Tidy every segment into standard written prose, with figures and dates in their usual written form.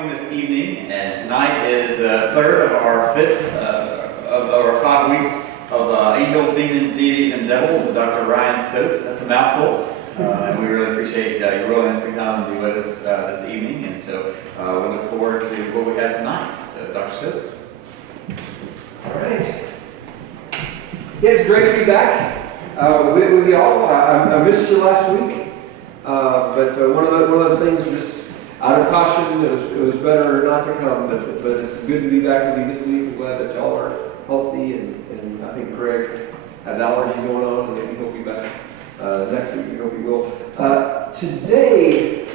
coming this evening, and tonight is the third of our our 5 weeks of Angels, Demons, Deities, and Devils with Dr. Ryan Stokes. That's a mouthful, and we really appreciate your willingness to come and be with us this evening, and so we look forward to what we have tonight. So, Dr. Stokes. All right. Yeah, it's great to be back with you all. I missed you last week, but one of those things, just out of caution, it was better not to come. But it's good to be back with you this week. I'm glad that y'all are healthy, and I think Greg has allergies going on, and maybe he'll be back next week. We hope he will. Today,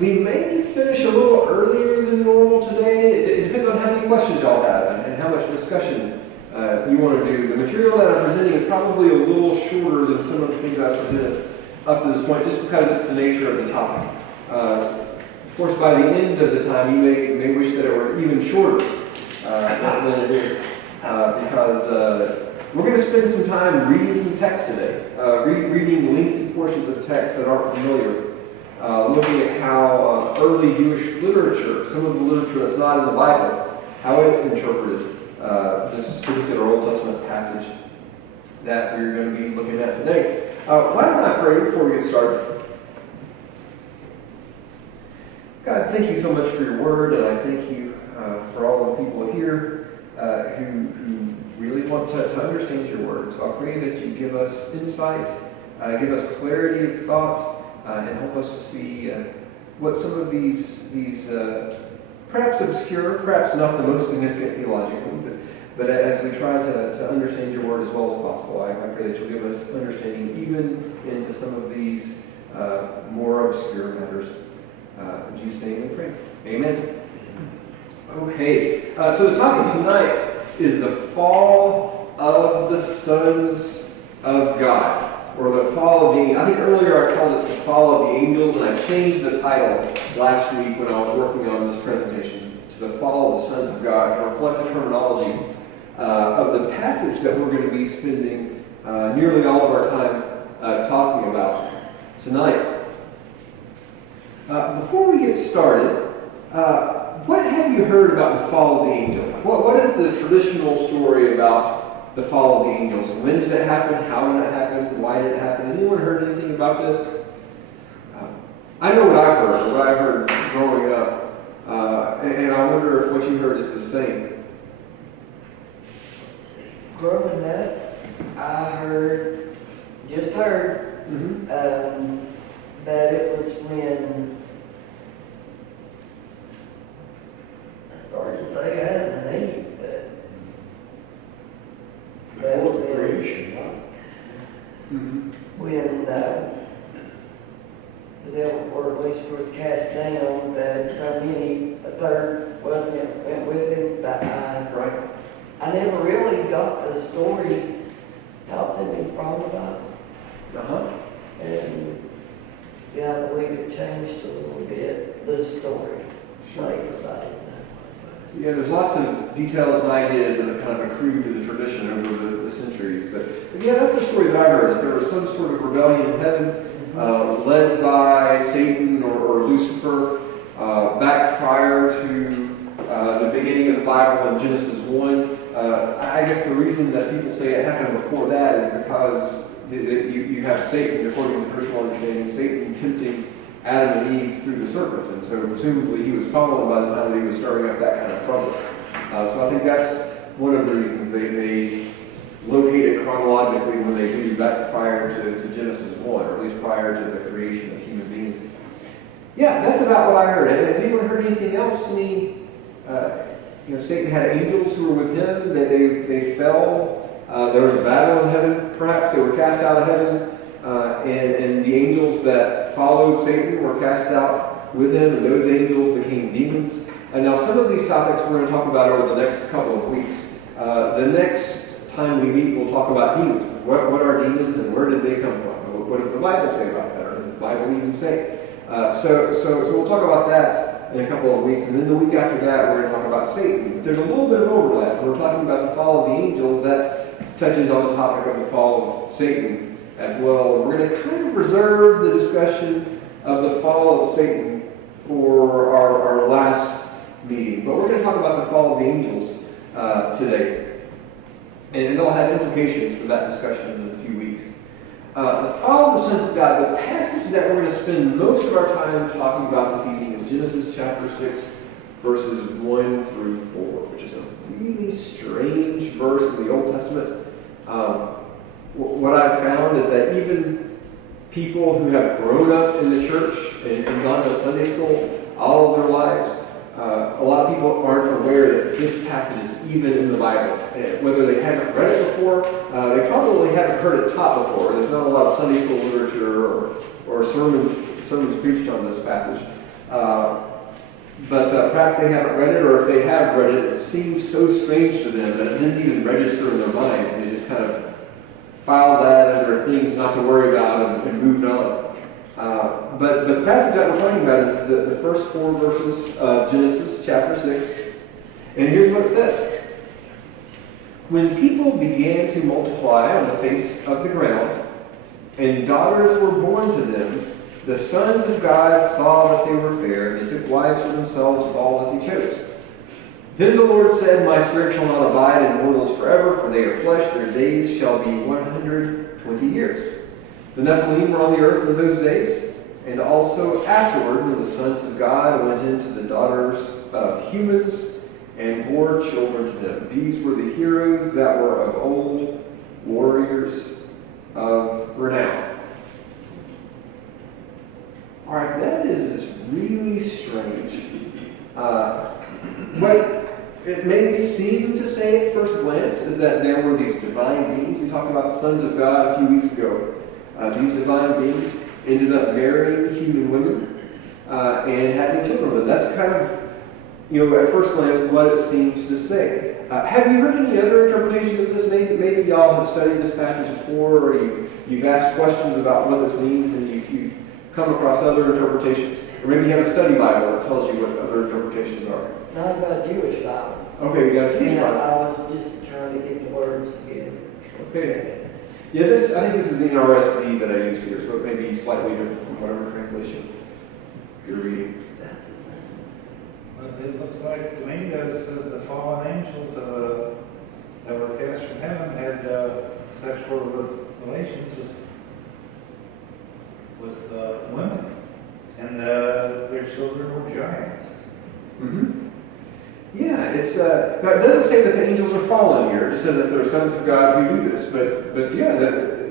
we may finish a little earlier than normal today. It depends on how many questions y'all have and how much discussion you want to do. The material that I'm presenting is probably a little shorter than some of the things I've presented up to this point, just because it's the nature of the topic. Of course, by the end of the time, you may wish that it were even shorter than it is, because we're going to spend some time reading some text today, reading lengthy portions of text that aren't familiar, looking at how early Jewish literature, some of the literature that's not in the Bible, how it interpreted this particular Old Testament passage that we're going to be looking at today. Why don't I pray before we get started? God, thank you so much for your word, and I thank you for all the people here who really want to understand your word. So I pray that you give us insight, give us clarity of thought, and help us to see what some of these perhaps obscure, perhaps not the most significant theologically, but as we try to understand your word as well as possible, I pray that you'll give us understanding even into some of these more obscure matters. In Jesus' name we pray. Amen. Okay, so the topic tonight is the fall of the sons of God, or the fall of the angels. I think earlier I called it the fall of the angels, and I changed the title last week when I was working on this presentation to the fall of the sons of God, to reflect the terminology of the passage that we're going to be spending nearly all of our time talking about tonight. Before we get started, what have you heard about the fall of the angels? What is the traditional story about the fall of the angels? When did it happen? How did it happen? Why did it happen? Has anyone heard anything about this? I know what I heard growing up, and I wonder if what you heard is the same. Growing up, I just heard that it was when I started to say Adam and Eve, but before the creation, right? When the devil, or at least was cast down, that a third went with him, but I never really got the story taught to me from the Bible. And yeah, I believe it changed a little bit, the story. Later about it. Yeah, there's lots of details and ideas that have kind of accrued to the tradition over the centuries. But yeah, that's the story that I heard, that there was some sort of rebellion in heaven, led by Satan or Lucifer, back prior to the beginning of the Bible in Genesis 1. I guess the reason that people say it happened before that is because you have Satan, according to Christian understanding, Satan tempting Adam and Eve through the serpent, and so presumably he was fallen by the time that he was starting up that kind of trouble. So I think that's one of the reasons they locate it chronologically when they do, back prior to Genesis 1, or at least prior to the creation of human beings. Yeah, that's about what I heard. Has anyone heard anything else? Satan had angels who were with him. They fell. There was a battle in heaven, perhaps. They were cast out of heaven. And the angels that followed Satan were cast out with him, and those angels became demons. And now some of these topics we're going to talk about over the next couple of weeks. The next time we meet, we'll talk about demons. What are demons, and where did they come from? What does the Bible say about that, or does the Bible even say? So we'll talk about that in a couple of weeks, and then the week after that, we're going to talk about Satan. There's a little bit of overlap. We're talking about the fall of the angels. That touches on the topic of the fall of Satan as well. We're going to kind of reserve the discussion of the fall of Satan for our last fallen angels today. And they'll have implications for that discussion in a few weeks. The fall of the sons of God, the passage that we're going to spend most of our time talking about this evening is Genesis chapter 6, verses 1 through 4, which is a really strange verse in the Old Testament. What I've found is that even people who have grown up in the church and gone to Sunday school all of their lives, a lot of people aren't aware that this passage is even in the Bible. Whether they haven't read it before, they probably haven't heard it taught before. There's not a lot of Sunday school literature or sermons preached on this passage. But perhaps they haven't read it, or if they have read it, it seems so strange to them that it didn't even register in their mind. They just kind of filed that under things not to worry about and moved on. But the passage that we're talking about is the first 4 verses of Genesis chapter 6. And here's what it says. When people began to multiply on the face of the ground, and daughters were born to them, the sons of God saw that they were fair, and they took wives for themselves of all that they chose. Then the Lord said, My spirit shall not abide in mortals forever, for they are flesh, their days shall be 120 years. The Nephilim were on the earth in those days, and also afterward, when the sons of God went into the daughters of humans and bore children to them. These were the heroes that were of old, warriors of renown. All right, that is just really strange. What it may seem to say at first glance is that there were these divine beings. We talked about the sons of God a few weeks ago. These divine beings ended up marrying human women and having children with them. That's kind of, at first glance, what it seems to say. Have you heard any other interpretations of this? Maybe y'all have studied this passage before, or you've asked questions about what this means, and you've come across other interpretations. Or maybe you have a study Bible that tells you what other interpretations are. No, I've got a Jewish Bible. Okay, you got a Jewish And Bible. I was just trying to get the words together. Okay. Yeah, I think this is the NRSV that I used here, so it may be slightly different from whatever translation you're reading. But it looks like to me that it says the fallen angels that were cast from heaven had sexual relations with women, and their children were giants. Mm-hmm. Yeah, it's now it doesn't say that the angels are fallen here. It just says that there are sons of God who do this. But yeah,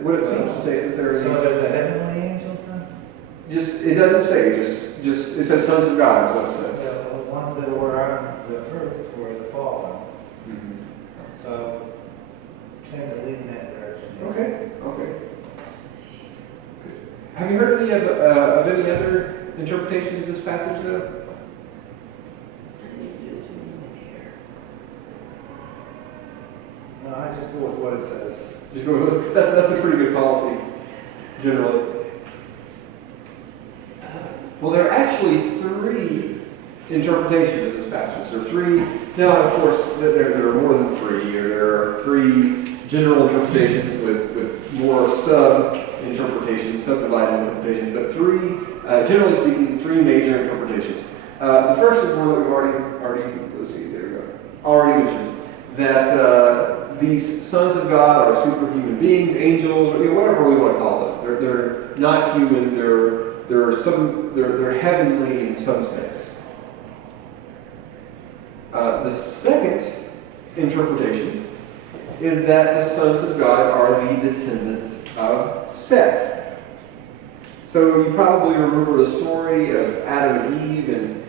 what it seems to say is that there are So these. they're the heavenly angels then? It doesn't say. Just it says sons of God is what it says. The ones that were on the earth were the fallen. Mm-hmm. So tend to lean in that direction. Okay. Have you heard any of any other interpretations of this passage though? No, I just go with what it says. Just go with that's a pretty good policy, generally. Well, there are actually 3 interpretations of this passage. There are 3. Now, of course, there are more than 3. There are 3 general interpretations with more sub-interpretations, subdivided interpretations, but 3, generally speaking, 3 major interpretations. The first is one that we've already let's see, there we go, already mentioned, that these sons of God are superhuman beings, angels, or whatever we want to call them. They're not human. They're heavenly in some sense. The second interpretation is that the sons of God are the descendants of Seth. So you probably remember the story of Adam and Eve in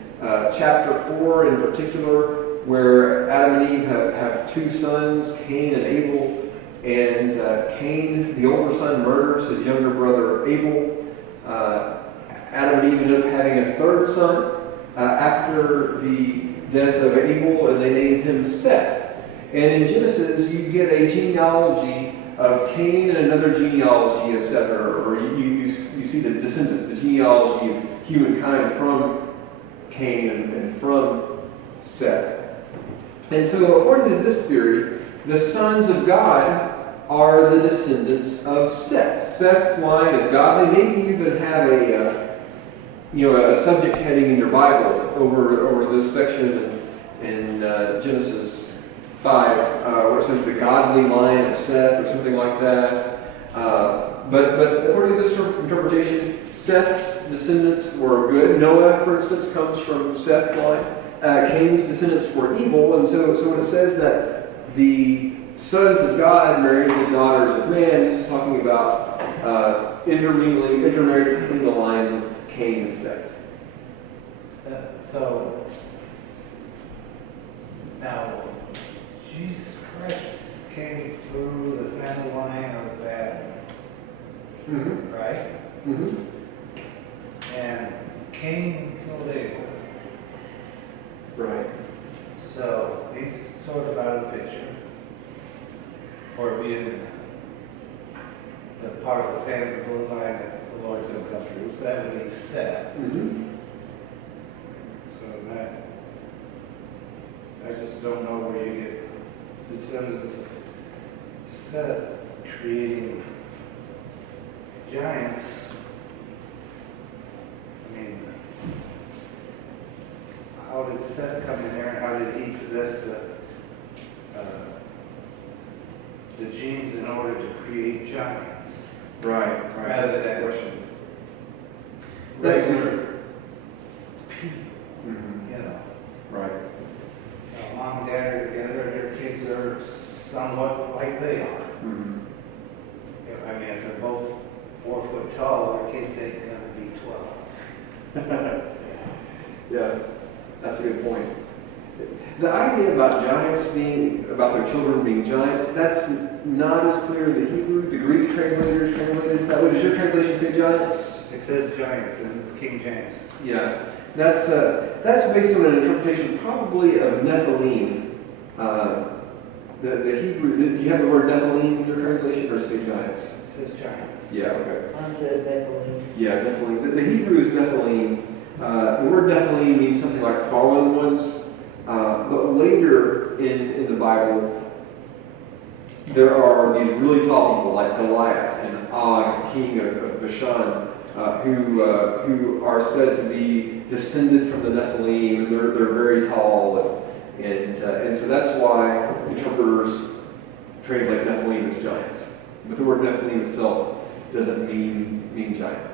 chapter 4 in particular, where Adam and Eve have 2 sons, Cain and Abel, and Cain, the older son, murders his younger brother Abel. Adam and Eve end up having a 3rd son after the death of Abel, and they name him Seth. And in Genesis, you get a genealogy of Cain and another genealogy of Seth, or you see the descendants, the genealogy of humankind from Cain and from Seth. And so, according to this theory, the sons of God are the descendants of Seth. Seth's line is godly. Maybe you even have a subject heading in your Bible over this section, in Genesis 5, where it says the godly line of Seth or something like that. But according to this interpretation, Seth's descendants were good. Noah, for instance, comes from Seth's line. Cain's descendants were evil, and so when it says that the sons of God married the daughters of man, this is talking about intermarriage between the lines of Cain and Seth. So, now, Jesus Christ came through the family line of Adam, Mm-hmm. right? Mm-hmm. And Cain killed Abel. Right. So he's sort of out of the picture for being the part of the family line that the Lord's going to come through. So that would be Seth. Mm-hmm. So that, I just don't know where you get the descendants of Seth creating giants. I mean, how did Seth come in there, and how did he possess the genes in order to create giants? Right. Rather That's a than good question. regular people, Mm-hmm. you know. Right. Mom and dad are together, and their kids are somewhat like they are. Mm-hmm. I mean, if they're both 4 foot tall, their kids ain't gonna be 12. Yeah, that's a good point. The idea about giants about their children being giants, that's not as clear in the Hebrew. The Greek translators translated it that way. Does your translation say giants? It says giants, and it's King James. Yeah, that's based on an interpretation probably of Nephilim. The Hebrew, do you have the word Nephilim in your translation, or does it say giants? It says giants. Yeah, okay. Mine says Nephilim. Yeah, Nephilim. The Hebrew is Nephilim. The word Nephilim means something like fallen ones. But later in the Bible, there are these really tall people like Goliath and Og, king of Bashan, who are said to be descended from the Nephilim, and they're very tall, and so that's why interpreters translate Nephilim as giants. But the word Nephilim itself doesn't mean giant.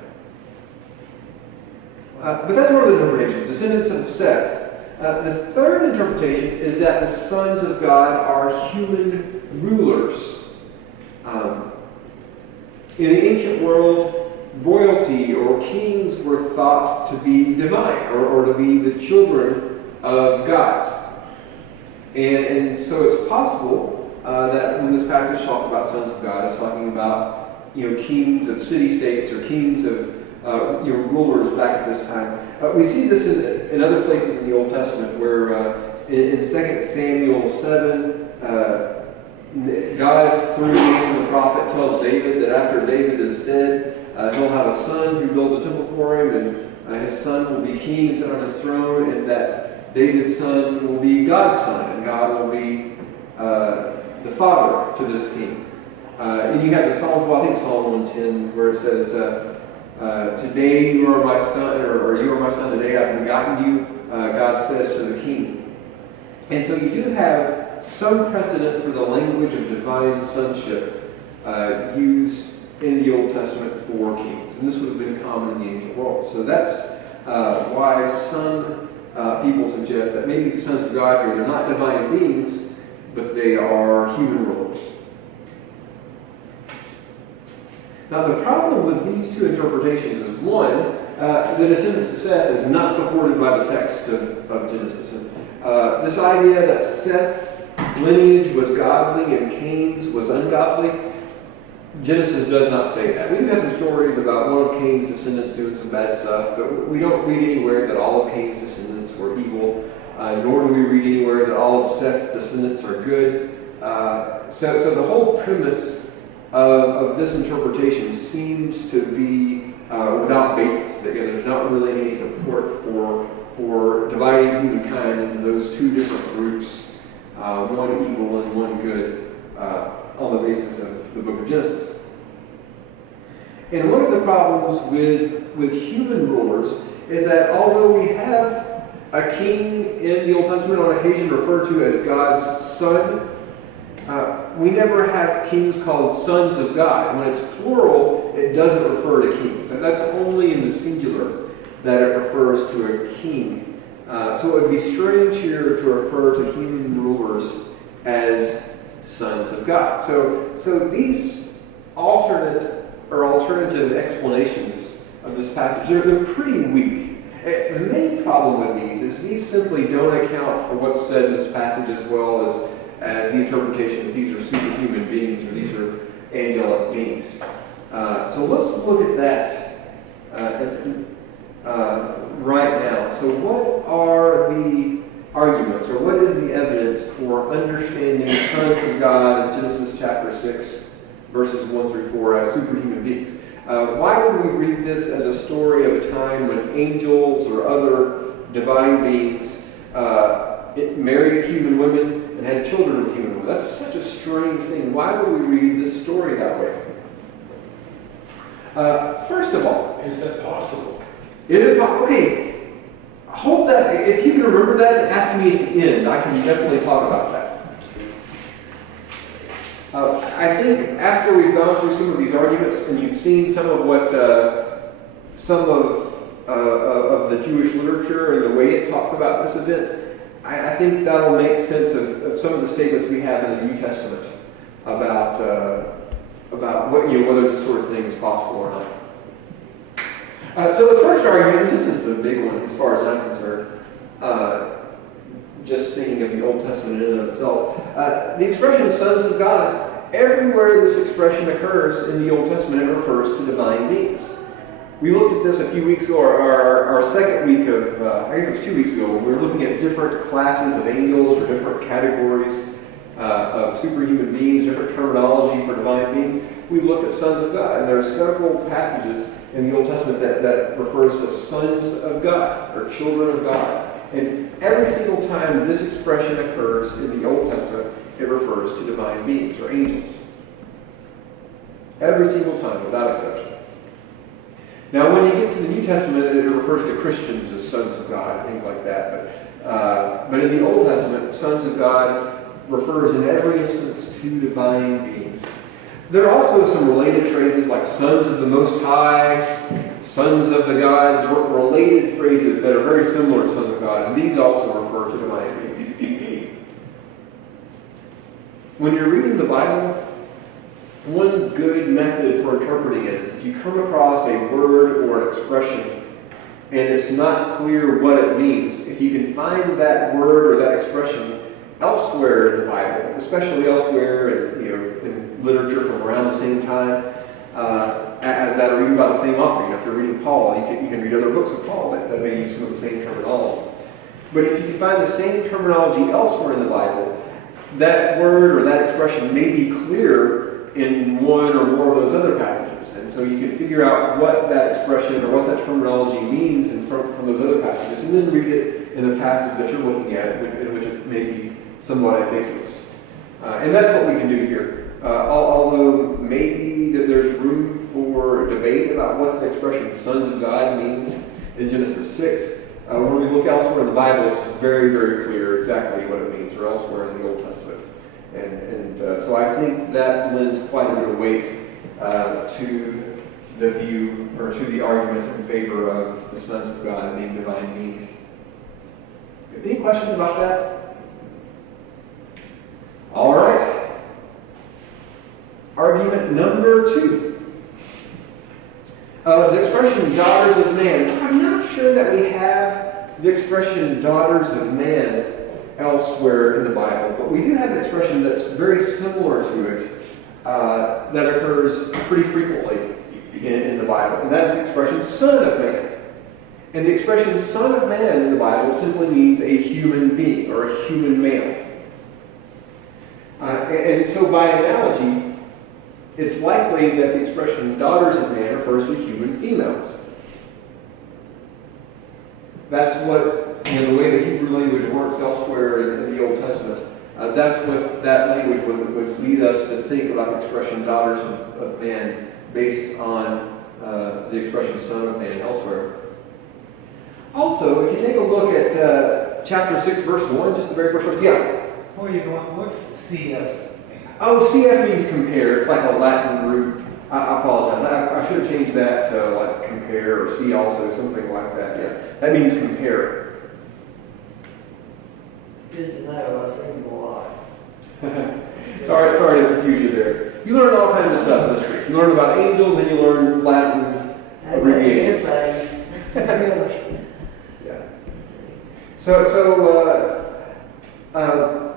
But that's one of the interpretations, descendants of Seth. The third interpretation is that the sons of God are human rulers. In the ancient world, royalty or kings were thought to be divine, or to be the children of gods. And so it's possible that when this passage talks about sons of God, it's talking about kings of city-states or kings of rulers back at this time. We see this in other places in the Old Testament, where in 2 Samuel 7, God, through the prophet, tells David that after David is dead, he'll have a son who builds a temple for him, and his son will be king and sit on his throne, and that David's son will be God's son, and God will be the father to this king. And you have the Psalms, well, I think Psalm 110, where it says, today you are my son, or you are my son, today I've begotten you, God says to the king. And so you do have some precedent for the language of divine sonship used in the Old Testament for kings. And this would have been common in the ancient world. So that's why some people suggest that maybe the sons of God here, they're not divine beings, but they are human rulers. Now, the problem with these two interpretations is, one, the descendants of Seth is not supported by the text of Genesis. And, this idea that Seth's lineage was godly and Cain's was ungodly, Genesis does not say that. We do have some stories about one of Cain's descendants doing some bad stuff, but we don't read anywhere that all of Cain's descendants were evil, nor do we read anywhere that all of Seth's descendants are good. So the whole premise of this interpretation seems to be without basis. There's not really any support for dividing humankind into those two different groups, one evil and one good, on the basis of the book of Genesis. And one of the problems with human rulers is that although we have a king in the Old Testament on occasion referred to as God's son. We never have kings called sons of God. When it's plural, it doesn't refer to kings. And that's only in the singular that it refers to a king. So it would be strange here to refer to human rulers as sons of God. So these alternative explanations of this passage, they're pretty weak. The main problem with these is these simply don't account for what's said in this passage as well as the interpretation that these are superhuman beings or these are angelic beings. So let's look at that right now. So what are the arguments, or what is the evidence for understanding sons of God in Genesis chapter 6, verses 1 through 4 as superhuman beings? Why would we read this as a story of a time when angels or other divine beings married human women and had children with human women? That's such a strange thing. Why would we read this story that way? First of all, Is that possible? is it okay? Hold that. If you can remember that, ask me at the end. I can definitely talk about that. I think after we've gone through some of these arguments and you've seen some of what some of the Jewish literature and the way it talks about this event, I think that'll make sense of some of the statements we have in the New Testament about what, whether this sort of thing is possible or not. So the first argument, and this is the big one as far as I'm concerned, just thinking of the Old Testament in and of itself, the expression sons of God, everywhere this expression occurs in the Old Testament, it refers to divine beings. We looked at this a few weeks ago, our second week of, I guess it was 2 weeks ago, when we were looking at different classes of angels or different categories of superhuman beings, different terminology for divine beings. We looked at sons of God, and there are several passages in the Old Testament that refers to sons of God or children of God. And every single time this expression occurs in the Old Testament, it refers to divine beings or angels. Every single time, without exception. Now, when you get to the New Testament, it refers to Christians as sons of God, things like that. But in the Old Testament, sons of God refers in every instance to divine beings. There are also some related phrases like sons of the Most High, sons of the gods, related phrases that are very similar to sons of God, and these also refer to divine beings. When you're reading the Bible, one good method for interpreting it is if you come across a word or an expression and it's not clear what it means, if you can find that word or that expression elsewhere in the Bible, especially elsewhere in literature from around the same time as that, or even by the same author. If you're reading Paul, you can read other books of Paul that may use some of the same terminology. But if you can find the same terminology elsewhere in the Bible, that word or that expression may be clear in one or more of those other passages. And so you can figure out what that expression or what that terminology means from those other passages, and then read it in the passage that you're looking at, in which it may be somewhat ambiguous. And that's what we can do here. Although maybe that there's room for debate about what the expression sons of God means in Genesis 6, when we look elsewhere in the Bible, it's very, very clear exactly what it means, or elsewhere in the Old Testament. And so I think that lends quite a bit of weight to the view, or to the argument in favor of the sons of God being divine beings. Any questions about that? All right. Argument number 2. The expression daughters of man. I'm not sure that we have the expression daughters of man elsewhere in the Bible, but we do have an expression that's very similar to it that occurs pretty frequently in the Bible, and that is the expression son of man. And the expression son of man in the Bible simply means a human being or a human male. And so by analogy, it's likely that the expression daughters of man refers to human females. That's what, the way the Hebrew language works elsewhere in the Old Testament, that's what that language would lead us to think about the expression daughters of man based on the expression son of man elsewhere. Also, if you take a look at chapter 6, verse 1, just the very first verse, yeah. Where are you going? What's CF? Oh, CF means compare. It's like a Latin root. I apologize. I should have changed that to like compare or see also, something like that. Yeah, that means compare. Good to know, I've seen them a lot. Sorry to confuse you there. You learn all kinds of stuff this week. You learn about angels and you learn Latin abbreviations. Really? Yeah.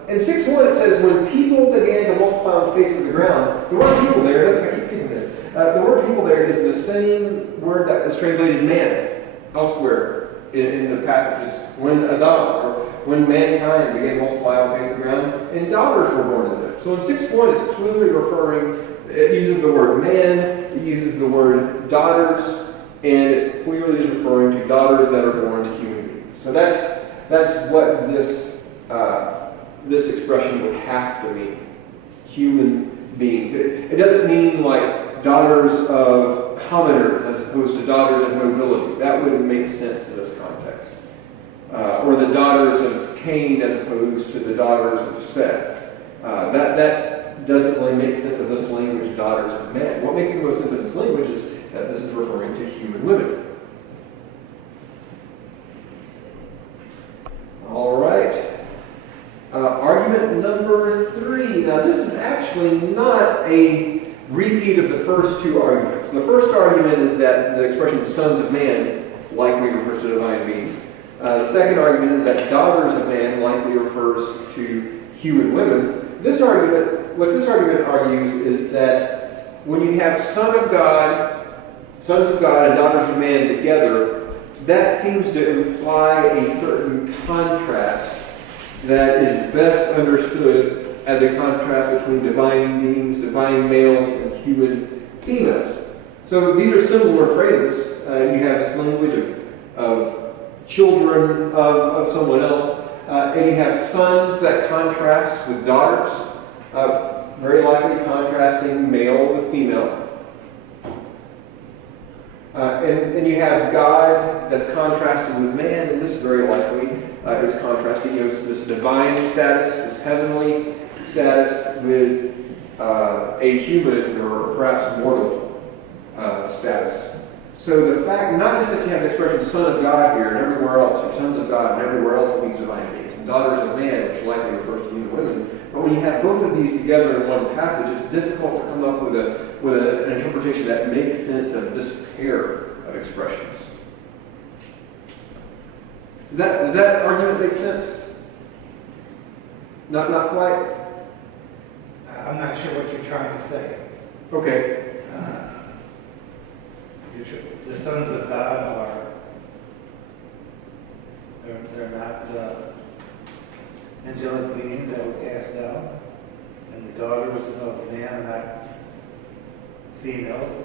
In 6:1 it says, when people began to multiply on the face of the ground, the word people there, I keep picking this, the word people there is the same word that is translated man elsewhere in the passages. When Adam, or when mankind began to multiply on the face of the ground, and daughters were born to them. So in 6:1 it's clearly referring, it uses the word man, it uses the word daughters, and it clearly is referring to daughters that are born to human beings. So that's what this expression would have to mean. Human beings. It doesn't mean like daughters of commoners as opposed to daughters of nobility. That wouldn't make sense in this context. Or the daughters of Cain as opposed to the daughters of Seth. That doesn't really make sense of this language, daughters of men. What makes the most sense of this language is that this is referring to human women. All right. Argument number 3. Now, this is actually not a repeat of the first two arguments. The first argument is that the expression sons of man likely refers to divine beings. The second argument is that daughters of man likely refers to human women. What this argument argues is that when you have sons of God and daughters of man together, that seems to imply a certain contrast that is best understood as a contrast between divine beings, divine males, and human females. So these are similar phrases. You have this language of children of someone else, and you have sons that contrast with daughters, very likely contrasting male with female. And you have God that's contrasted with man, and this very likely is contrasting this divine status, this heavenly status with a human or perhaps mortal status. So the fact, not just that you have the expression son of God here and everywhere else, or sons of God and everywhere else it means divine beings, and daughters of man, which likely refers to human women, but when you have both of these together in one passage, it's difficult to come up with an interpretation that makes sense of this pair of expressions. Does that argument make sense? Not quite? I'm not sure what you're trying to say. Okay. The sons of God they're not angelic beings that were cast down, and the daughters of man are not females.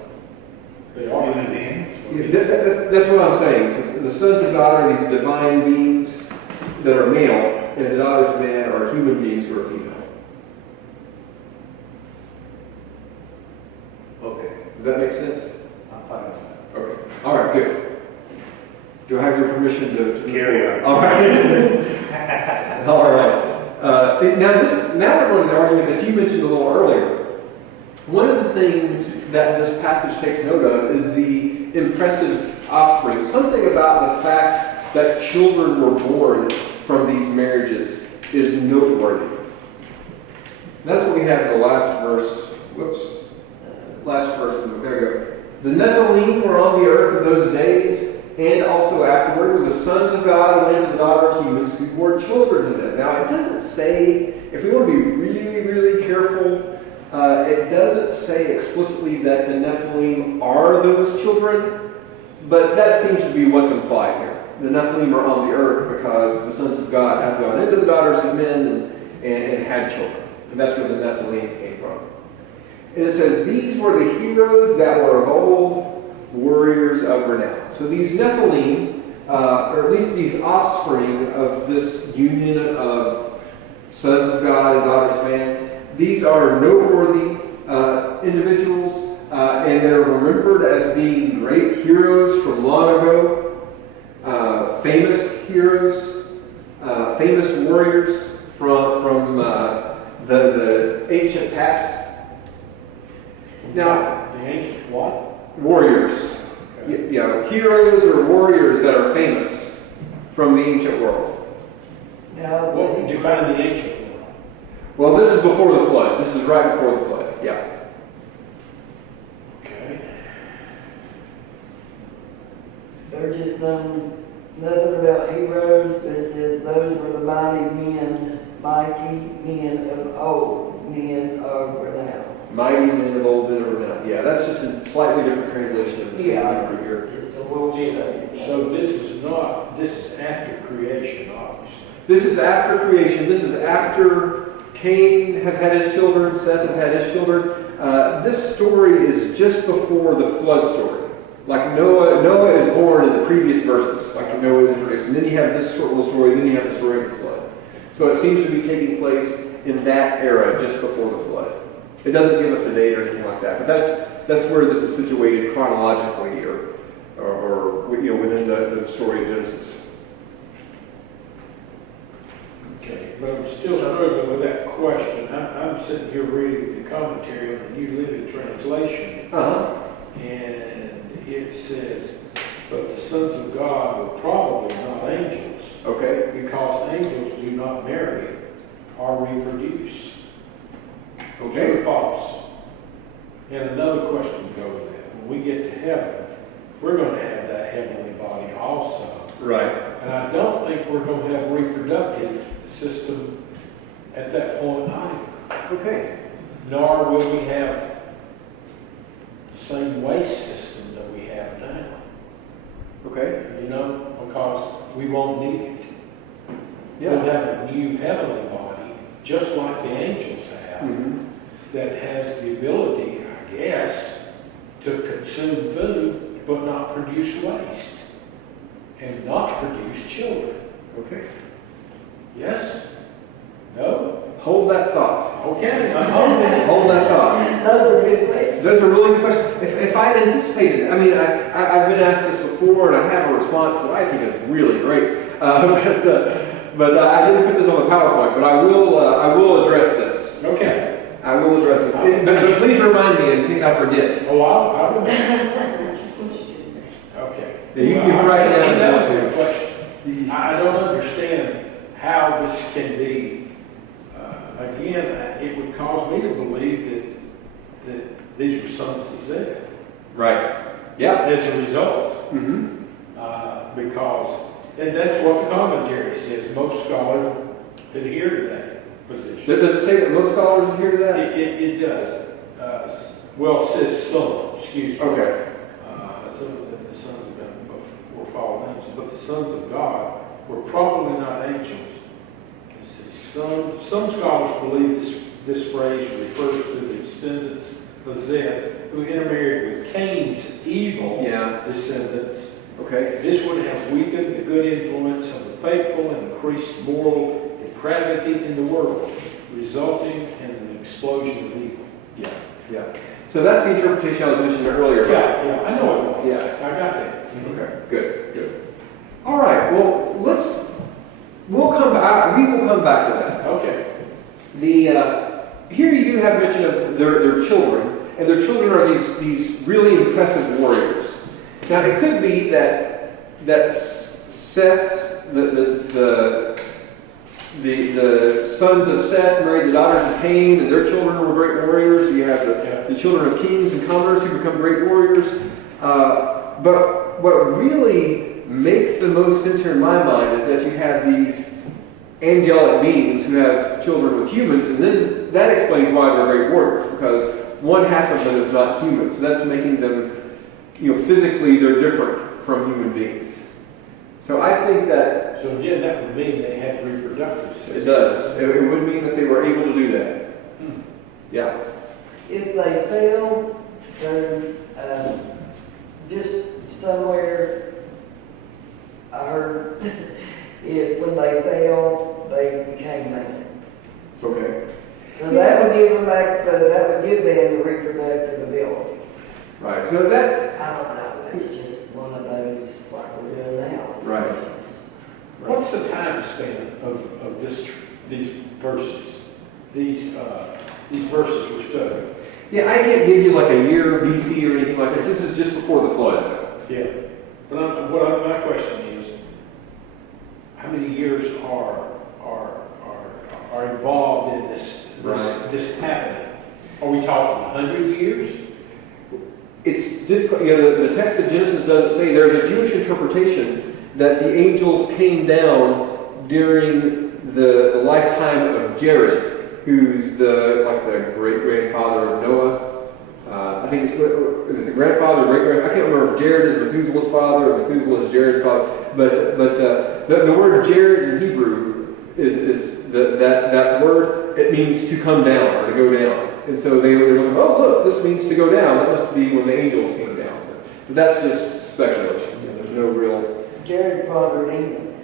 They are human beings. Yeah, that's what I'm saying. So the sons of God are these divine beings that are male, and the daughters of man are human beings who are female. Okay, Does that make sense? I'm fine with that. Okay. All right, good. Do I have your permission to Carry on. All right. All right. Now we're going to the argument that you mentioned a little earlier. One of the things that this passage takes note of is the impressive offspring. Something about the fact that children were born from these marriages is noteworthy. That's what we have in the last verse. Last verse. There we go. The Nephilim were on the earth in those days, and also afterward, were the sons of God and went to the daughter of humans who bore children to them. Now, it doesn't say, if we want to be really, really careful, it doesn't say explicitly that the Nephilim are those children, but that seems to be what's implied here. The Nephilim are on the earth because the sons of God have gone into the daughters of men and had children. And that's where the Nephilim came from. And it says, these were the heroes that were of old, warriors of renown. So these Nephilim, or at least these offspring of this union of sons of God and daughters of man, these are noteworthy individuals, and they're remembered as being great heroes from long ago. famous heroes, famous warriors from the ancient past. Now, The ancient what? warriors. Yeah, heroes or warriors that are famous from the ancient world. Now, What would define the ancient world? Well, this is before the flood. This is right before the flood. Yeah. Okay. there just nothing about heroes, but it says those were the mighty men of old, men of renown. Mighty men of old men of renown. Yeah, that's just a slightly different translation of the same Yeah. Hebrew here. Just a little bit of it. So this is after creation, obviously. This is after creation. This is after Cain has had his children, Seth has had his children. This story is just before the flood story. Like Noah is born in the previous verses, like Noah is introduced. And then you have this short little story, then you have the story of the flood. So it seems to be taking place in that era, just before the flood. It doesn't give us a date or anything like that, but that's where this is situated chronologically, or within the story of Genesis. Okay, but I'm still struggling with that question. I'm sitting here reading the commentary on the New Living Translation, and it says, but the sons of God were probably not angels, Okay. because angels do not marry or reproduce. Okay. True or false? And another question to go with that. When we get to heaven, we're going to have that heavenly body also. Right. And I don't think we're going to have a reproductive system at that point either. Okay. Nor will we have the same waste system that we have now. Okay. Because we won't need it. Yeah. We'll have a new heavenly body, just like the angels have, Mm-hmm. that has the ability, I guess, to consume food, but not produce waste. And not produce children. Okay. Yes? No? Hold that thought. Okay, I'm holding it. Hold that thought. Those are good questions. Those are really good questions. If I'd anticipated it, I mean, I've been asked this before, and I have a response that I think is really great. But I didn't put this on the PowerPoint, but I will address this. Okay. I will address this. But please remind me in case I forget. Oh, I will. Okay. Yeah, you can write it down. That was a question. I don't understand how this can be. Again, it would cause me to believe that these are sons of Seth. Right. Yeah. As a result. Mm-hmm. And that's what the commentary says. Most scholars adhere to that position. Does it say that most scholars adhere to that? It does. Well, it says some, excuse me. Okay. Some of the sons of God were fallen angels, but the sons of God were probably not angels. Let's see, some scholars believe this phrase refers to the descendants of Seth, who intermarried with Cain's evil descendants. Okay. This would have weakened the good influence of the faithful and increased moral depravity in the world, resulting in an explosion of evil. Yeah. So that's the interpretation I was mentioning earlier. Yeah, I know it was. Yeah. I got that. Okay. Good. All right. Well, we'll come back. We will come back to that. Okay. Here you do have mention of their children, and their children are these really impressive warriors. Now it could be that Seth's the sons of Seth married the daughters of Cain, and their children were great warriors. You have the children of kings and commoners who become great warriors. But what really makes the most sense here in my mind is that you have these angelic beings who have children with humans, and then that explains why they're great warriors, because one half of them is not human. So that's making them, physically they're different from human beings. So I think that... So again, that would mean they had reproductive systems. It does. It would mean that they were able to do that. Yeah. If they fail, then just somewhere I heard when they fail, they became man. Okay. So that would give them that would give them the reproductive ability. Right. So that... I don't know. It's just one of those like we're doing now. Right. What's the time span of these verses? These verses we're studying. Yeah, I can't give you like a year BC or anything like this. This is just before the flood. Yeah. But my question is, how many years are involved in this happening? Are we talking 100 years? It's difficult. You know, the text of Genesis doesn't say. There's a Jewish interpretation that the angels came down during the lifetime of Jared, who's the great grandfather of Noah. I think is it the grandfather or great grand? I can't remember if Jared is Methuselah's father or Methuselah is Jared's father. But the word Jared in Hebrew is that word. It means to come down or to go down. And so they were looking, oh look, this means to go down. That must be when the angels came down. But that's just speculation. You know, there's no real. Jared father Enoch.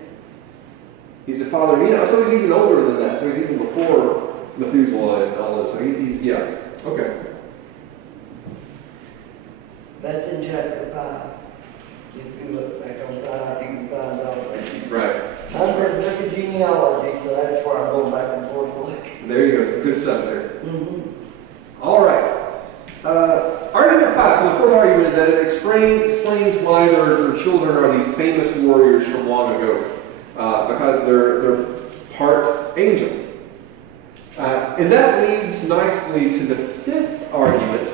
He's the father of Enoch, so he's even older than that. So he's even before Methuselah and all this. So he's yeah. Okay. That's in chapter 5. If you look back on 5, you can find out that. Right. I'm just looking at genealogy, so that's where I'm going back and forth like. There you go. Some good stuff there. Mm-hmm. All right. Argument 5. So the fourth argument is that it explains why their children are these famous warriors from long ago, because they're part angel. And that leads nicely to the fifth argument,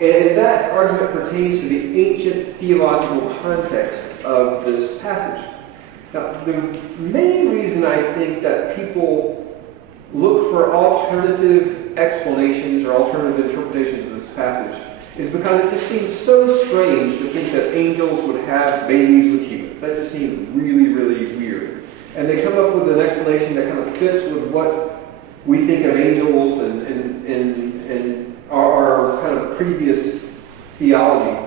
and that argument pertains to the ancient theological context of this passage. Now, the main reason I think that people look for alternative explanations or alternative interpretations of this passage is because it just seems so strange to think that angels would have babies with humans. That just seems really, really weird. And they come up with an explanation that kind of fits with what we think of angels and our kind of previous theology.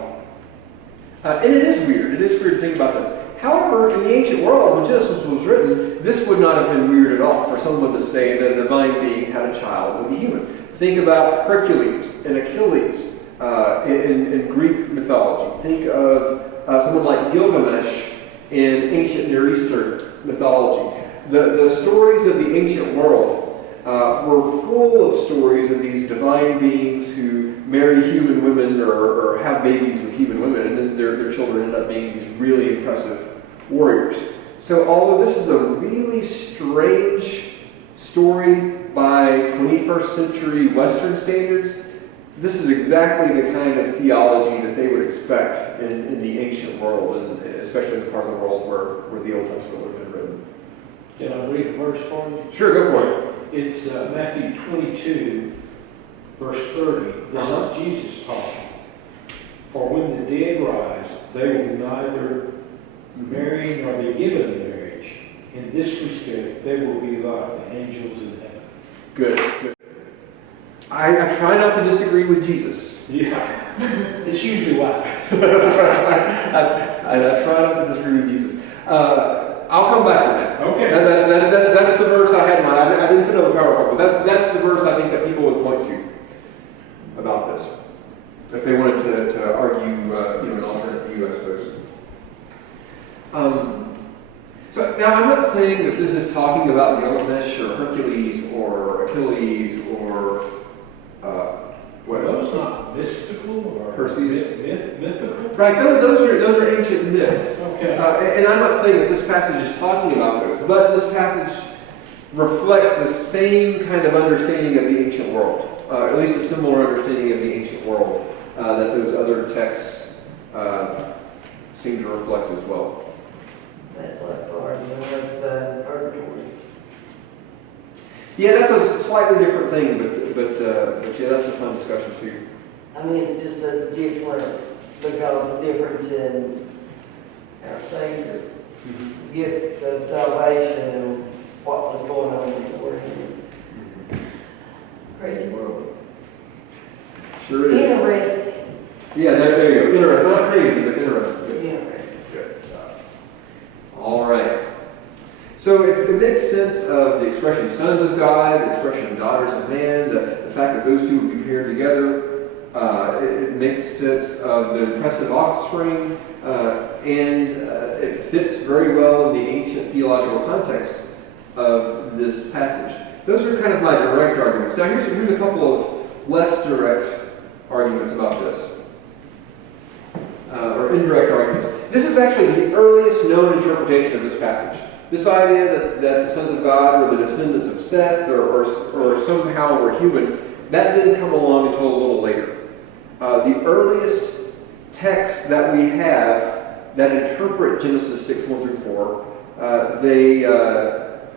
And it is weird. It is weird to think about this. However, in the ancient world, when Genesis was written, this would not have been weird at all for someone to say that a divine being had a child with a human. Think about Hercules and Achilles in Greek mythology. Think of someone like Gilgamesh in ancient Near Eastern mythology. The stories of the ancient world were full of stories of these divine beings who marry human women or have babies with human women, and then their children end up being these really impressive warriors. So although this is a really strange story by 21st century Western standards, this is exactly the kind of theology that they would expect in the ancient world, and especially in the part of the world where the Old Testament would have been written. Can I read a verse for you? Sure, go for it. It's Matthew 22, verse 30. This is Jesus talking. For when the dead rise, they will neither marry nor be given in marriage. In this respect, they will be like the angels in heaven. Good. I try not to disagree with Jesus. Yeah, it's usually wise. I try not to disagree with Jesus. I'll come back to that. Okay. That's the verse I had in mind. I didn't put it on the PowerPoint, but that's the verse I think that people would point to about this, if they wanted to argue, an alternate view, I suppose. So now I'm not saying that this is talking about Gilgamesh or Hercules or Achilles or Were those not mystical or Perseus? mythical? Right, those are ancient myths. Okay. And I'm not saying that this passage is talking about those, but this passage reflects the same kind of understanding of the ancient world, at least a similar understanding of the ancient world that those other texts seem to reflect as well. That's like arguing with the purgatory. Yeah, that's a slightly different thing, but yeah, that's a fun discussion too. I mean, it's just a different, because the difference in our Savior, gift of salvation and what was going on before him. Crazy world. Sure is. Interesting. Yeah, there you go. Interesting. Not crazy, but interesting. Interesting. Good. All right. So it makes sense of the expression sons of God, the expression daughters of man, the fact that those two would be paired together. It makes sense of the impressive offspring, and it fits very well in the ancient theological context of this passage. Those are kind of my direct arguments. Now here's a couple of less direct arguments about this, or indirect arguments. This is actually the earliest known interpretation of this passage. This idea that the sons of God were the descendants of Seth, or somehow were human, that didn't come along until a little later. The earliest texts that we have that interpret Genesis 6, 1 through 4,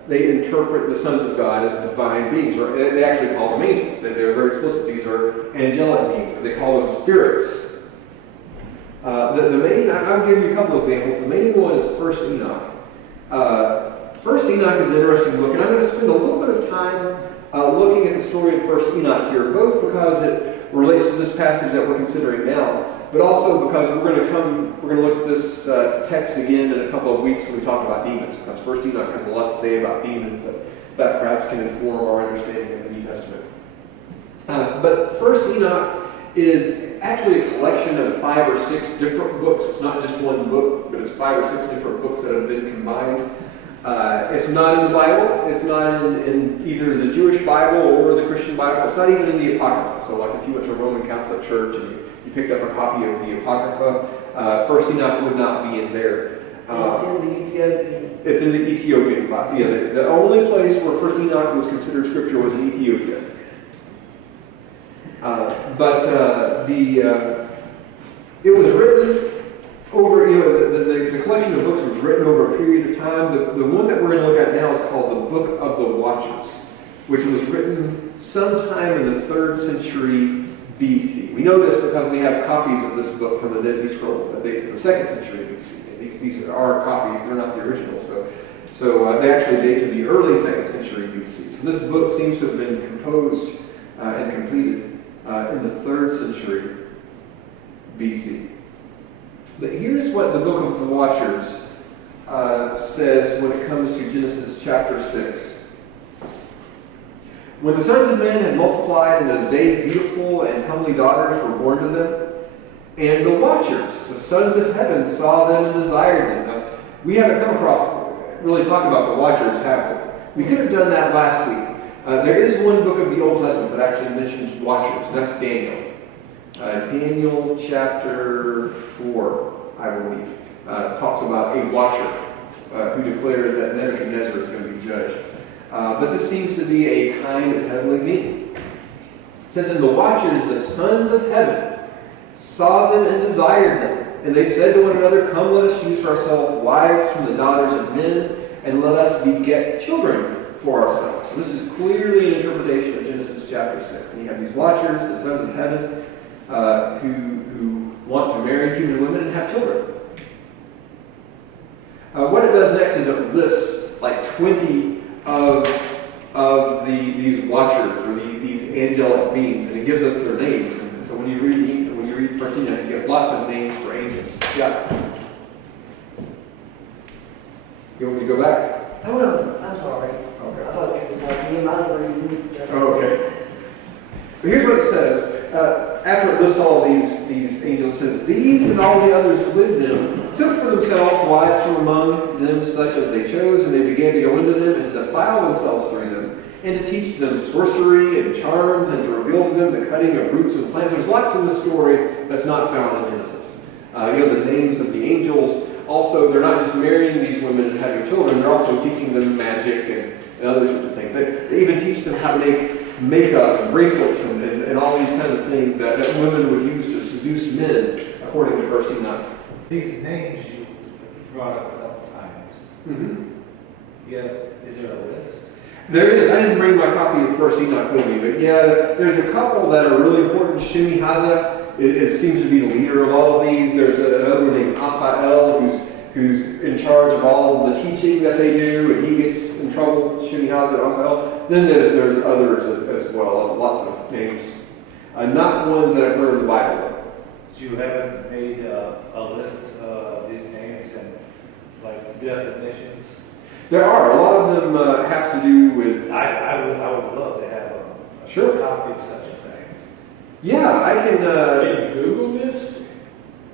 they interpret the sons of God as divine beings, or they actually call them angels. They're very explicit. These are angelic beings, or they call them spirits. I'll give you a couple examples. The main one is 1 Enoch. 1 Enoch is an interesting book, and I'm going to spend a little bit of time looking at the story of 1 Enoch here, both because it relates to this passage that we're considering now, but also because we're going to look at this text again in a couple of weeks when we talk about demons, because 1 Enoch has a lot to say about demons that perhaps can inform our understanding of the New Testament. But 1 Enoch is actually a collection of 5 or 6 different books. It's not just one book, but it's 5 or 6 different books that have been combined. It's not in the Bible. It's not in either the Jewish Bible or the Christian Bible. It's not even in the Apocrypha. So like if you went to a Roman Catholic church and you picked up a copy of the Apocrypha, 1 Enoch would not be in there. It's in the Ethiopian Bible. Yeah, the only place where 1 Enoch was considered scripture was in Ethiopia. It was written over, the collection of books was written over a period of time. The one that we're going to look at now is called the Book of the Watchers, which was written sometime in the 3rd century BC. We know this because we have copies of this book from the Dead Sea Scrolls that date to the 2nd century BC. These are our copies, they're not the original, so they actually date to the early 2nd century BC. So this book seems to have been composed and completed in the 3rd century BC. But here's what the Book of the Watchers says when it comes to Genesis chapter 6. When the sons of men had multiplied, and those days beautiful and comely daughters were born to them, and the watchers, the sons of heaven, saw them and desired them. Now, we haven't come across really talking about the watchers, have we? We could have done that last week. There is one book of the Old Testament that actually mentions watchers, and that's Daniel. Daniel chapter 4, I believe, talks about a watcher who declares that Nebuchadnezzar is going to be judged. But this seems to be a kind of heavenly being. It says, "And the watchers, the sons of heaven, saw them and desired them. And they said to one another, Come, let us use for ourselves wives from the daughters of men, and let us beget children for ourselves." So this is clearly an interpretation of Genesis chapter 6. And you have these watchers, the sons of heaven, who want to marry human women and have children. What it does next is it lists like 20 of these watchers, or these angelic beings, and it gives us their names. And so when you read 1 Enoch, you get lots of names for angels. Yeah. You want me to go back? No, I'm sorry. Okay. I thought it was like me and my reading. Oh, okay. But here's what it says. After it lists all these angels, it says, "These and all the others with them took for themselves wives from among them such as they chose, and they began to go into them and to defile themselves through them, and to teach them sorcery and charms, and to reveal to them the cutting of roots and plants." There's lots in the story that's not found in Genesis. The names of the angels. Also, they're not just marrying these women and having children, they're also teaching them magic and other sorts of things. They even teach them how to make makeup and bracelets and all these kinds of things that women would use to seduce men, according to 1 Enoch. These names you brought up a couple times. Mm-hmm. Yeah, is there a list? There is. I didn't bring my copy of 1 Enoch with me, but yeah, there's a couple that are really important. Shemi-Haza seems to be the leader of all of these. There's another one named Asael who's in charge of all of the teaching that they do, and he gets in trouble, Shemi-Haza and Asael. Then there's others as well, lots of names. Not ones that I've heard in the Bible. So you haven't made a list of these names and like definitions? There are. A lot of them have to do with... I would love to have a Sure. copy of such a thing. Yeah, I can. Can you Google this?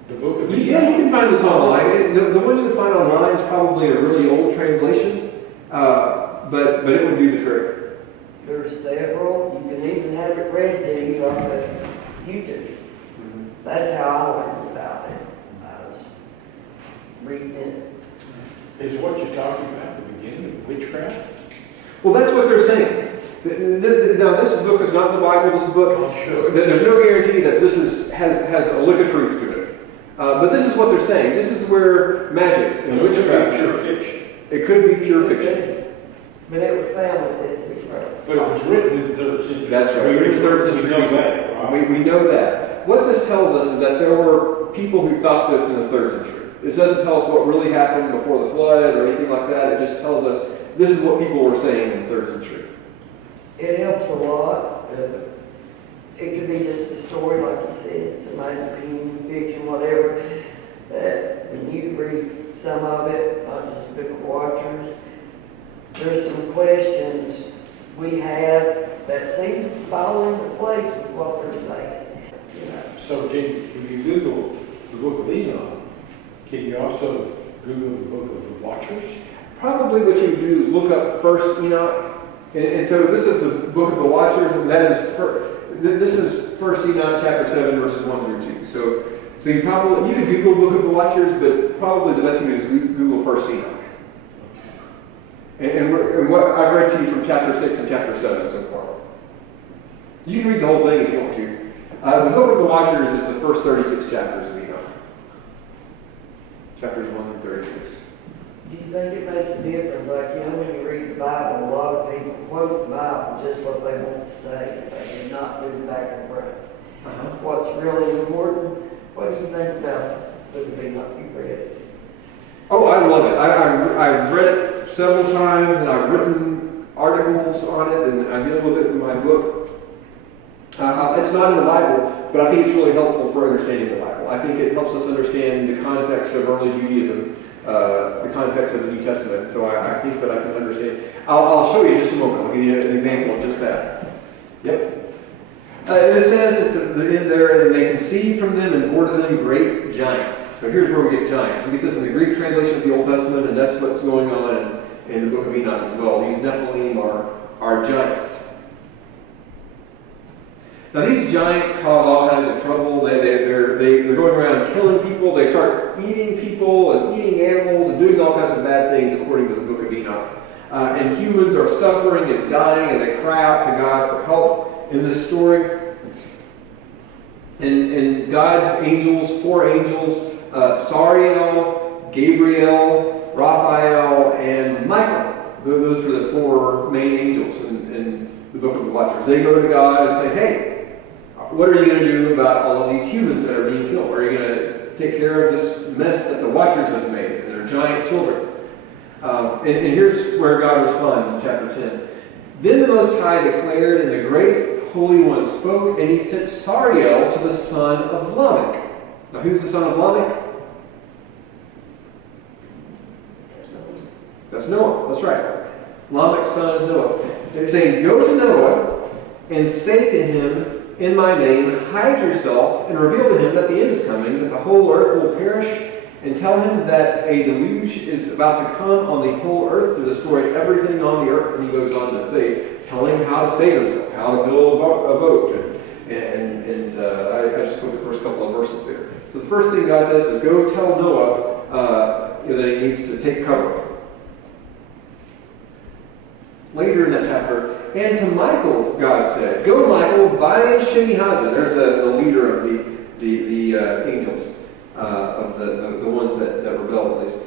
The book of Yeah, you can find this online. The one you can find online is probably a really old translation, but it would do the trick. There's several. You can even have it read to you on the YouTube. That's how I learned about it. I was reading it. Is what you're talking about the beginning of witchcraft? Well, that's what they're saying. Now, this book is not the Bible. This book, Oh, sure. there's no guarantee that this has a lick of truth to it. But this is what they're saying. This is where magic and witchcraft Pure fiction. It could be pure fiction. But it was found with this, it's right. But it was written in the 3rd century. That's right. Written in the 3rd century. We know that, right? We know that. What this tells us is that there were people who thought this in the 3rd century. This doesn't tell us what really happened before the flood or anything like that. It just tells us this is what people were saying in the 3rd century. It helps a lot. It could be just a story, like you said, somebody's opinion, fiction, whatever. That when you read some of it, not just the Book of Watchers, there's some questions we have that seem to fall into place with what they're saying. You know. So if you Google the book of Enoch, can you also Google the book of the Watchers? Probably what you would do is look up first Enoch. And so this is the book of the Watchers, and that is this is First Enoch chapter 7 verses 1 through 2. So you could Google Book of the Watchers, but probably the best thing is Google First Enoch. And what I've read to you from chapter 6 and chapter 7 so far. You can read the whole thing if you want to. The Book of the Watchers is the first 36 chapters of Enoch. Chapters 1 through 36. Do you think it makes a difference? Like, you know, when you read the Bible, a lot of people quote the Bible just what they want to say. They do not do the back and front. What's really important? What do you think about the Book of Enoch you read? Oh, I love it. I've read it several times, and I've written articles on it, and I deal with it in my book. It's not in the Bible, but I think it's really helpful for understanding the Bible. I think it helps us understand the context of early Judaism, the context of the New Testament. So I think that I can understand. I'll show you in just a moment. I'll give you an example of just that. Yep. And it says at the end there, and they conceived from them and bore to them great giants. So here's where we get giants. We get this in the Greek translation of the Old Testament, and that's what's going on in the book of Enoch as well. These Nephilim are giants. Now these giants cause all kinds of trouble. They're going around killing people. They start eating people and eating animals and doing all kinds of bad things according to the book of Enoch. And humans are suffering and dying, and they cry out to God for help in this story. And God's angels, 4 angels, Sariel, Gabriel, Raphael, and Michael. Those are the 4 main angels in the book of the Watchers. They go to God and say, hey, what are you going to do about all of these humans that are being killed? Are you going to take care of this mess that the Watchers have made and their giant children? And here's where God responds in chapter 10. Then the Most High declared, and the great Holy One spoke, and he sent Sariel to the son of Lamech. Now, who's the son of Lamech? That's Noah. That's right. Lamech's son is Noah. They're saying, go to Noah and say to him, in my name, hide yourself, and reveal to him that the end is coming, that the whole earth will perish, and tell him that a deluge is about to come on the whole earth to destroy everything on the earth. And he goes on to say, tell him how to save himself, how to build a boat. And I just put the first couple of verses there. So the first thing God says is, go tell Noah that he needs to take cover. Later in that chapter, and to Michael, God said, go Michael, bind Shemi-Hazah. There's the leader of the angels, of the ones that rebelled at least.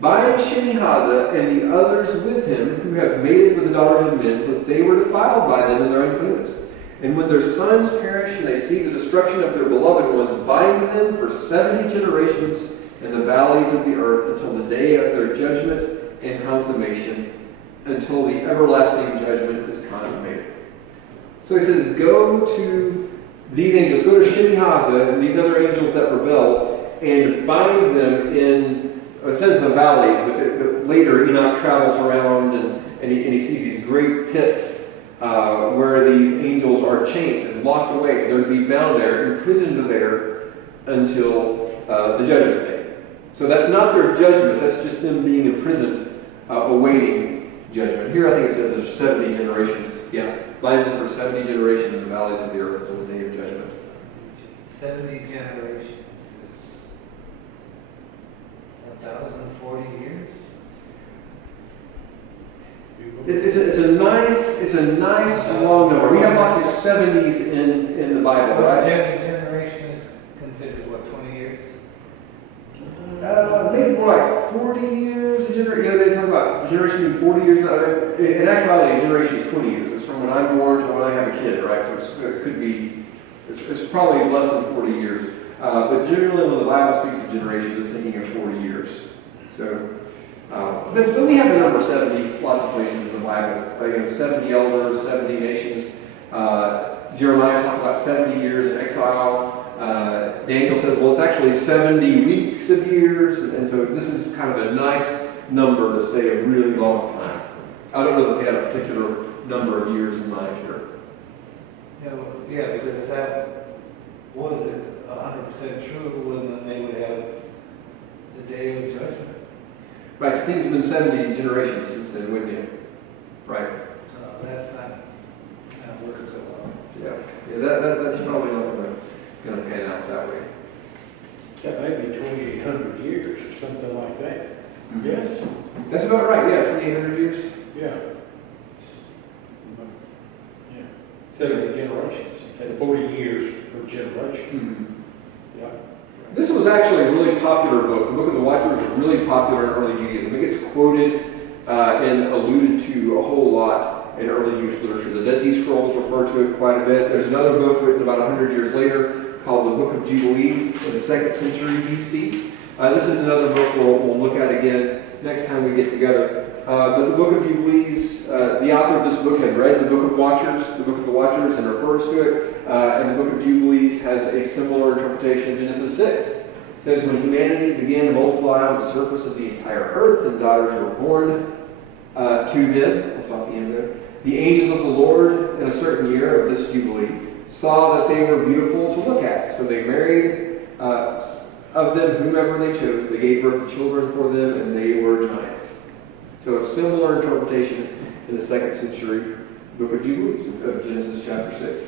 Bind Shemi-Hazah and the others with him who have mated with the daughters of men, so that they were defiled by them in their uncleanness. And when their sons perish and they see the destruction of their beloved ones, bind them for 70 generations in the valleys of the earth until the day of their judgment and consummation, until the everlasting judgment is consummated. So he says, go to these angels, go to Shemi-Hazah and these other angels that rebelled, and bind them in, it says the valleys, but later Enoch travels around and he sees these great pits where these angels are chained and locked away. They're to be bound there, imprisoned there until the judgment day. So that's not their judgment, that's just them being imprisoned, awaiting judgment. Here I think it says there's 70 generations. Yeah, liable for 70 generations in the valleys of the earth until the day of judgment. 70 generations is 1,040 years. It's a nice long number. We have lots of 70s in the Bible, right? Generation is considered what, 20 years? Maybe more like 40 years a generation. You know, they talk about generation being 40 years. In actuality, a generation is 20 years. It's from when I'm born to when I have a kid, right? So it could be, it's probably less than 40 years. But generally, when the Bible speaks of generations, it's thinking of 40 years. So, but we have the number 70 lots of places in the Bible. 70 elders, 70 nations. Jeremiah talks about 70 years in exile. Daniel says, well, it's actually 70 weeks of years, and so this is kind of a nice number to say a really long time. I don't know if they had a particular number of years in mind here. Yeah, because if that was 100% true, well, then they would have the day of judgment. Right, I think it's been 70 generations since then, wouldn't you? Right. That's not working so well. Yeah, that's probably not going to pan out that way. That may be 2,800 years or something like that. Mm-hmm. Yes? That's about right, yeah, 2,800 years. Yeah. 70 generations, and 40 years per generation. Mm-hmm. Yeah. This was actually a really popular book. The Book of the Watchers was really popular in early Judaism. It gets quoted and alluded to a whole lot in early Jewish literature. The Dead Sea Scrolls refer to it quite a bit. There's another book written about 100 years later called the Book of Jubilees in the 2nd century BC. This is another book we'll look at again next time we get together. But the Book of Jubilees, the author of this book had read the Book of the Watchers, and refers to it. And the Book of Jubilees has a similar interpretation of Genesis 6. It says, when humanity began to multiply on the surface of the entire earth, and daughters were born to them, we'll stop the end there, the angels of the Lord in a certain year of this Jubilee saw that they were beautiful to look at. So they married of them whomever they chose. They gave birth to children for them, and they were giants. So a similar interpretation in the 2nd century Book of Jubilees of Genesis chapter 6.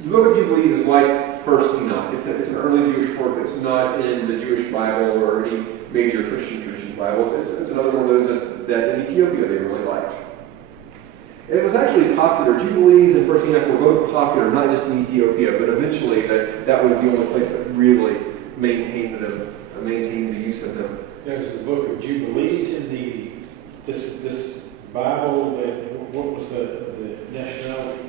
The Book of Jubilees is like 1st Enoch. It's an early Jewish work that's not in the Jewish Bible or any major Christian tradition Bible. It's another one of those that in Ethiopia they really liked. It was actually popular. Jubilees and 1st Enoch were both popular, not just in Ethiopia, but eventually that was the only place that really maintained the use of them. There's the Book of Jubilees in this Bible. What was the nationality?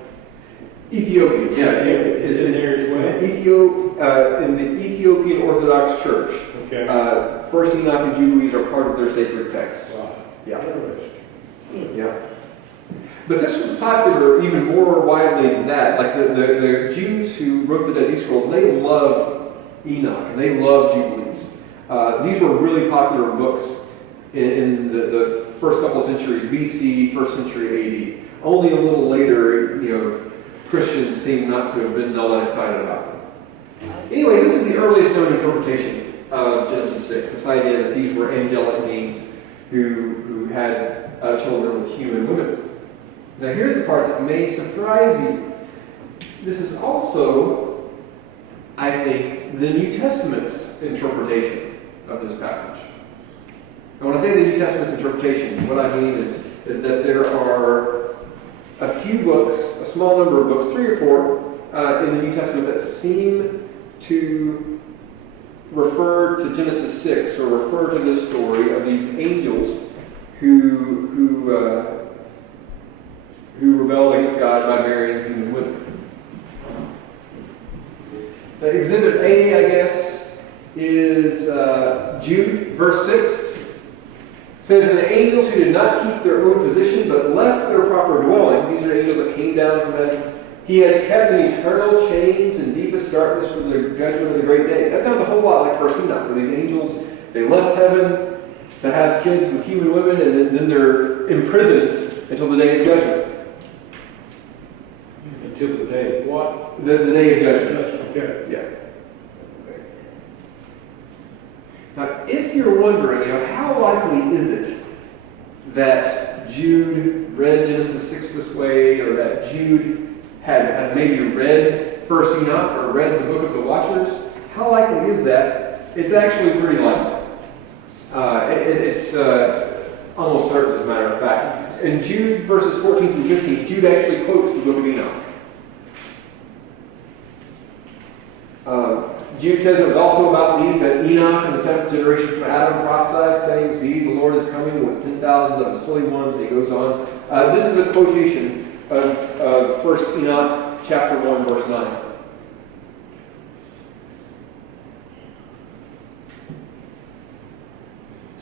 Ethiopian, yeah. Is in there as well? In the Ethiopian Orthodox Church. Okay. 1st Enoch and Jubilees are part of their sacred texts. Wow. Yeah. Yeah. But this was popular even more widely than that. Like the Jews who wrote the Dead Sea Scrolls, they loved Enoch and they loved Jubilees. These were really popular books in the first couple of centuries BC, 1st century AD. Only a little later, Christians seem not to have been all that excited about them. Anyway, this is the earliest known interpretation of Genesis 6. This idea that these were angelic beings who had children with human women. Now here's the part that may surprise you. This is also, I think, the New Testament's interpretation of this passage. And when I say the New Testament's interpretation, what I mean is that there are a few books, a small number of books, 3 or 4, in the New Testament that seem to refer to Genesis 6 or refer to this story of these angels who rebelled against God by marrying human women. Exhibit A, I guess, is Jude, verse 6. It says, and the angels who did not keep their own position, but left their proper dwelling, these are angels that came down from heaven, he has kept in eternal chains and deepest darkness for the judgment of the great day. That sounds a whole lot like 1st Enoch, where these angels, they left heaven to have kids with human women, and then they're imprisoned until the day of judgment. Until the day of what? The day of judgment. Okay. Yeah. Now, if you're wondering, how likely is it that Jude read Genesis 6 this way, or that Jude had maybe read First Enoch or read the Book of the Watchers? How likely is that? It's actually pretty likely. It's almost certain, as a matter of fact. In Jude verses 14 through 15, Jude actually quotes the Book of Enoch. Jude says it was also about these that Enoch and the seventh generation from Adam prophesied, saying, "See, the Lord is coming with 10,000s of his holy ones," and he goes on. This is a quotation of 1 Enoch chapter 1, verse 9.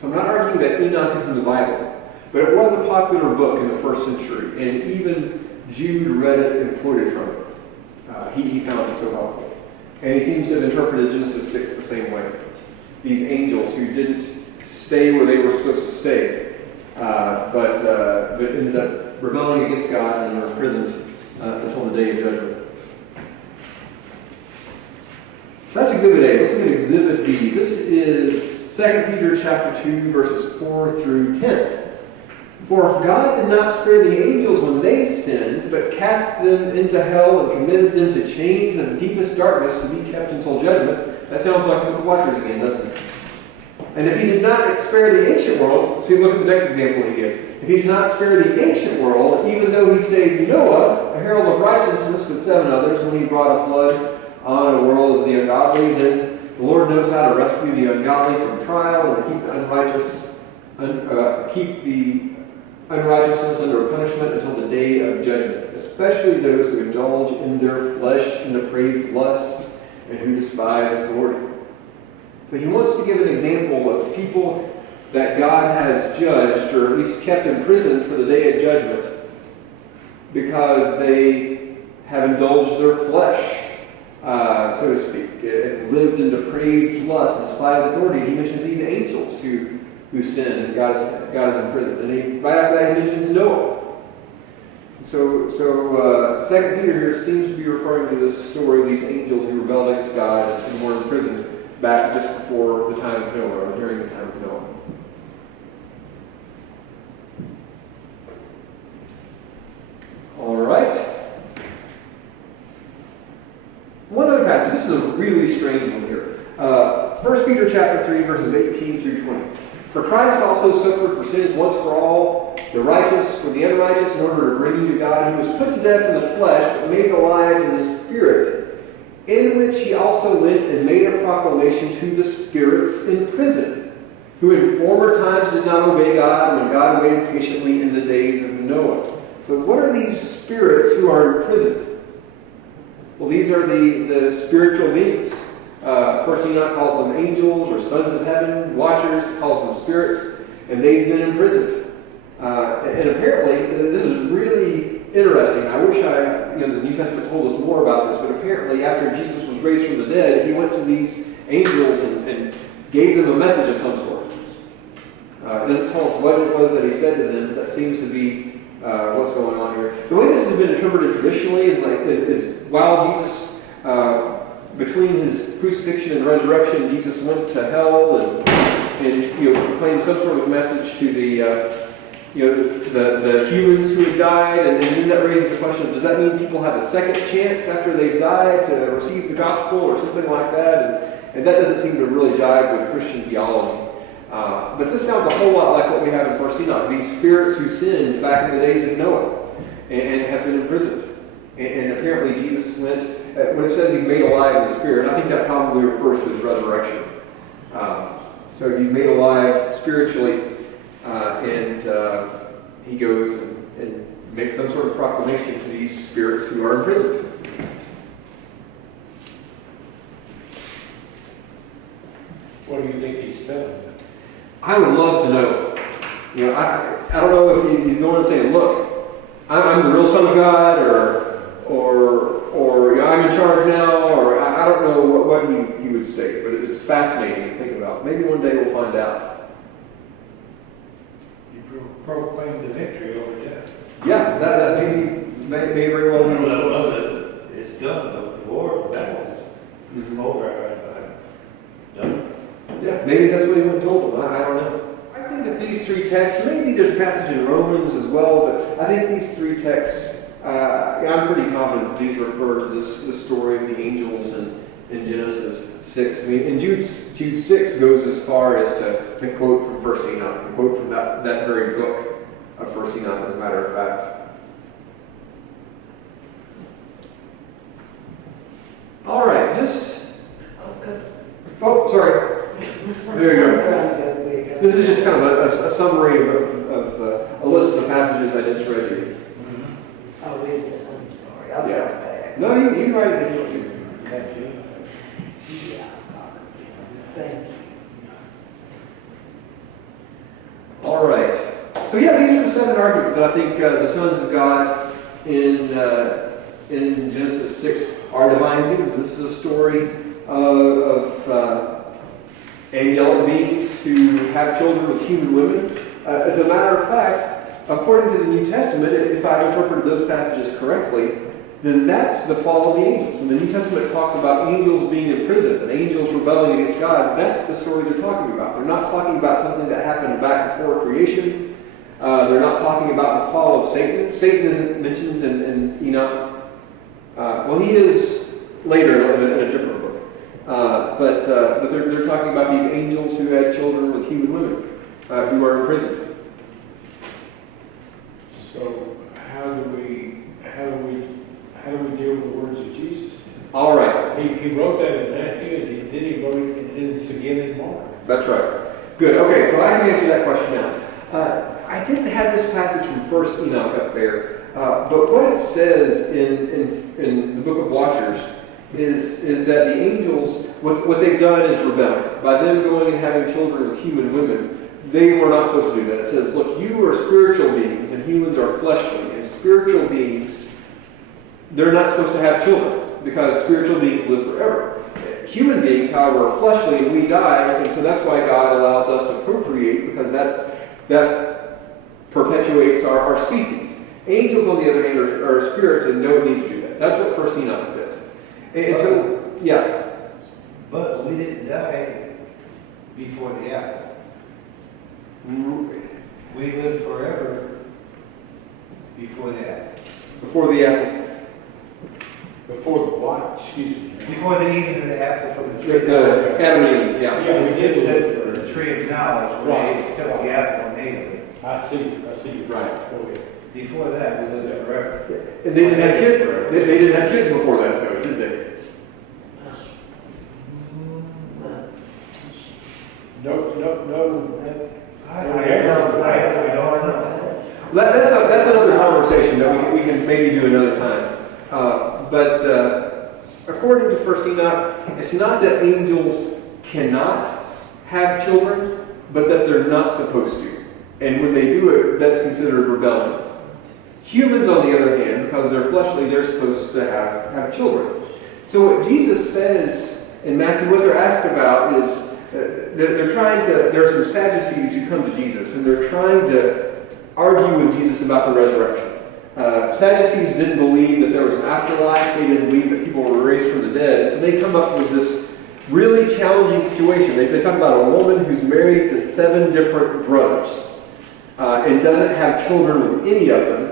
So I'm not arguing that Enoch is in the Bible, but it was a popular book in the first century, and even Jude read it and quoted from it. He found it so helpful. And he seems to have interpreted Genesis 6 the same way. These angels who didn't stay where they were supposed to stay, but ended up rebelling against God and were imprisoned until the day of judgment. That's Exhibit A. Let's look at Exhibit B. This is 2 Peter chapter 2, verses 4 through 10. "For if God did not spare the angels when they sinned, but cast them into hell and committed them to chains of deepest darkness to be kept until judgment." That sounds like the Book of Watchers again, doesn't it? "And if he did not spare the ancient world," see, look at the next example he gives. "If he did not spare the ancient world, even though he saved Noah, a herald of righteousness with 7 others, when he brought a flood on a world of the ungodly, then the Lord knows how to rescue the ungodly from trial and keep the unrighteousness under punishment until the day of judgment, especially those who indulge in their flesh and depraved lusts and who despise authority." So he wants to give an example of people that God has judged, or at least kept in prison for the day of judgment, because they have indulged their flesh, so to speak, and lived in depraved lust and despised authority. He mentions these angels who sin, and God is in prison. And right after that, he mentions Noah. So 2 Peter here seems to be referring to this story of these angels who rebelled against God and were imprisoned back just before the time of Noah, or during the time of Noah. All right. One other passage. This is a really strange one here. 1 Peter chapter 3, verses 18 through 20. "For Christ also suffered for sins once for all, the righteous for the unrighteous, in order to bring you to God. He was put to death in the flesh, but made alive in the Spirit, in which he also went and made a proclamation to the spirits in prison, who in former times did not obey God, when God waited patiently in the days of Noah." So what are these spirits who are in prison? Well, these are the spiritual beings. First Enoch calls them angels or sons of heaven. Watchers calls them spirits, and they've been imprisoned. And apparently, this is really interesting. I wish the New Testament told us more about this, but apparently after Jesus was raised from the dead, he went to these angels and gave them a message of some sort. It doesn't tell us what it was that he said to them. That seems to be what's going on here. The way this has been interpreted traditionally is while Jesus, between his crucifixion and resurrection, Jesus went to hell and proclaimed some sort of message to the humans who had died, and then that raises the question of, does that mean people have a second chance after they've died to receive the gospel or something like that? And that doesn't seem to really jive with Christian theology. But this sounds a whole lot like what we have in 1 Enoch, these spirits who sinned back in the days of Noah and have been imprisoned. And apparently Jesus went, when it says he's made alive in the Spirit, I think that probably refers to his resurrection. So he's made alive spiritually, and he goes and makes some sort of proclamation to these spirits who are imprisoned. What do you think he's telling them? I would love to know. I don't know if he's going and saying, look, I'm the real Son of God, or I'm in charge now, or I don't know what he would say, but it's fascinating to think about. Maybe one day we'll find out. You proclaimed the victory over death. Yeah, that may very well be what's going maybe that's what he would have told them. I don't know. I think that these three texts, maybe there's a passage in Romans as well, but I think these three texts, I'm pretty confident that these refer to this story of the angels in Genesis 6. I mean, and Jude 6 goes as far as to quote from 1 Enoch, to quote from that very book of 1 Enoch, as a matter of fact. All right, Okay. oh, sorry. There you go. Trying to go quick. This is just kind of a summary of a list of passages I just read you. Oh, is it? I'm sorry. I'll be Yeah. right back. No, you write it in. Thank you. Yeah. Thank you. All right. So yeah, these are the 7 arguments that I think the sons of God in Genesis 6 are divine beings. This is a story of angelic beings who have children with human women. As a matter of fact, according to the New Testament, if I've interpreted those passages correctly, then that's the fall of the angels. When the New Testament talks about angels being imprisoned and angels rebelling against God, that's the story they're talking about. They're not talking about something that happened back before creation. They're not talking about the fall of Satan. Satan isn't mentioned in Enoch. Well, he is later in a different book. But they're talking about these angels who had children with human women who are imprisoned. So how do we deal with the words of Jesus? All right. He wrote that in Matthew, and then he wrote it again in Mark. That's right. Good. Okay, so I can answer that question now. I didn't have this passage from 1 Enoch up there, but what it says in the Book of Watchers is that the angels, what they've done is rebellion. By them going and having children with human women, they were not supposed to do that. It says, look, you are spiritual beings, and humans are fleshly, and spiritual beings, they're not supposed to have children, because spiritual beings live forever. Human beings, however, are fleshly, and we die, and so that's why God allows us to procreate, because that perpetuates our species. Angels, on the other hand, are spirits and don't need to do that. That's what 1 Enoch says. And so, yeah. But we didn't die before the apple. We live forever before the apple. Before the apple. Before the what? Excuse me. Before the eating of the apple from the tree. Adam and Eve, yeah. Yeah, we did live The for. tree of knowledge, when they took the apple and ate it. I see. Right. Go ahead. Before that, we lived forever. And they didn't have kids. They didn't have kids before that, though, did they? No. I don't know. That's another conversation that we can maybe do another time. But according to 1 Enoch, it's not that angels cannot have children, but that they're not supposed to. And when they do it, that's considered rebellion. Humans, on the other hand, because they're fleshly, they're supposed to have children. So what Jesus says in Matthew, what they're asked about is, there are some Sadducees who come to Jesus, and they're trying to argue with Jesus about the resurrection. Sadducees didn't believe that there was an afterlife. They didn't believe that people were raised from the dead. So they come up with this really challenging situation. They talk about a woman who's married to 7 different brothers and doesn't have children with any of them.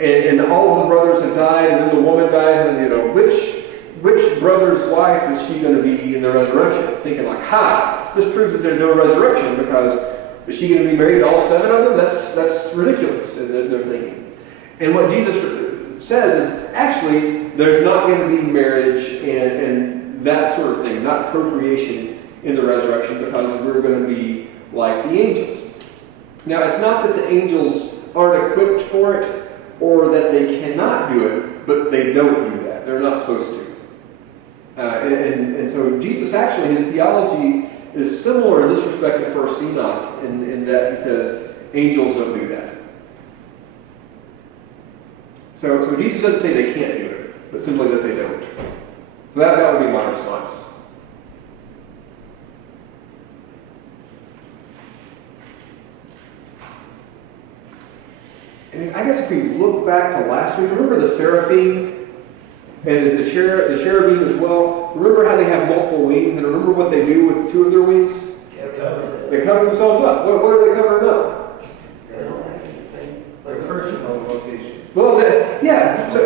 And all of the brothers have died, and then the woman died, and which brother's wife is she going to be in the resurrection? Thinking like, this proves that there's no resurrection, because is she going to be married to all 7 of them? That's ridiculous, they're thinking. And what Jesus says is, actually, there's not going to be marriage and that sort of thing, not procreation in the resurrection, because we're going to be like the angels. Now, it's not that the angels aren't equipped for it, or that they cannot do it, but they don't do that. They're not supposed to. And so Jesus actually, his theology is similar in this respect to 1 Enoch, in that he says angels don't do that. So Jesus doesn't say they can't do it, but simply that they don't. So that would be my response. And I guess if we look back to last week, remember the seraphim and the cherubim as well? Remember how they have multiple wings, and remember what they do with 2 of their wings? They cover themselves up. What are they covering up? They don't have anything. Their personal vocation. Well, yeah, so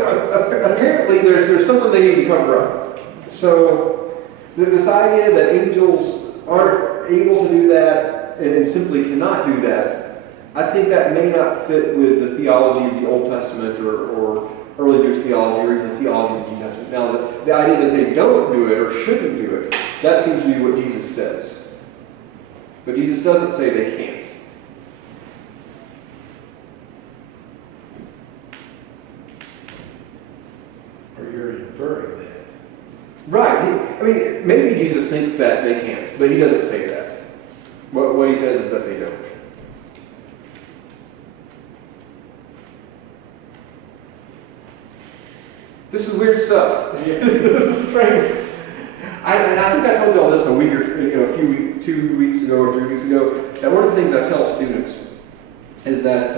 apparently there's something they need to cover up. So this idea that angels aren't able to do that and simply cannot do that, I think that may not fit with the theology of the Old Testament or early Jewish theology or even the theology of the New Testament. Now, the idea that they don't do it or shouldn't do it, that seems to be what Jesus says. But Jesus doesn't say they can't. Or you're inferring that. Right. I mean, maybe Jesus thinks that they can't, but he doesn't say that. What he says is that they don't. This is weird stuff. This is strange. I think I told you all this a week or two weeks ago or 3 weeks ago. That one of the things I tell students is that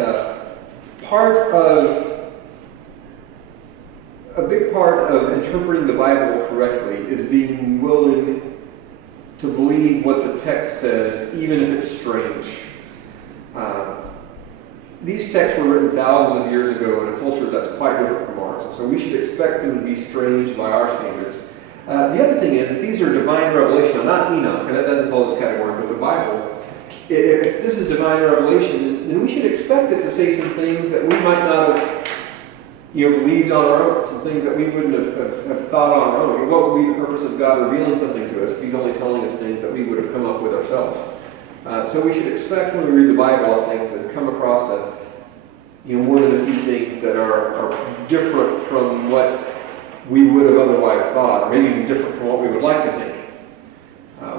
a big part of interpreting the Bible correctly is being willing to believe what the text says, even if it's strange. These texts were written thousands of years ago in a culture that's quite different from ours, so we should expect them to be strange by our standards. The other thing is, if these are divine revelation, not Enoch, and that doesn't fall this category, but the Bible, if this is divine revelation, then we should expect it to say some things that we might not have believed on our own, some things that we wouldn't have thought on our own. What would be the purpose of God revealing something to us if he's only telling us things that we would have come up with ourselves? So we should expect when we read the Bible, I think, to come across more than a few things that are different from what we would have otherwise thought, or maybe even different from what we would like to think.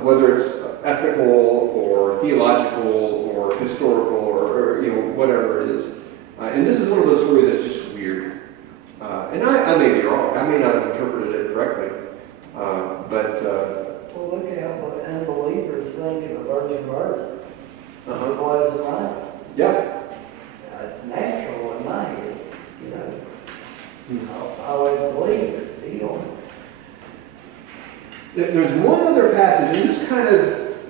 Whether it's ethical or theological or historical or whatever it is. And this is one of those stories that's just weird. And I may be wrong. I may not have interpreted it correctly. Well, look at how unbelievers think of a virgin birth. Uh-huh. Boys and mine. Yeah. It's natural in my head, I always believe it's still. There's one other passage, and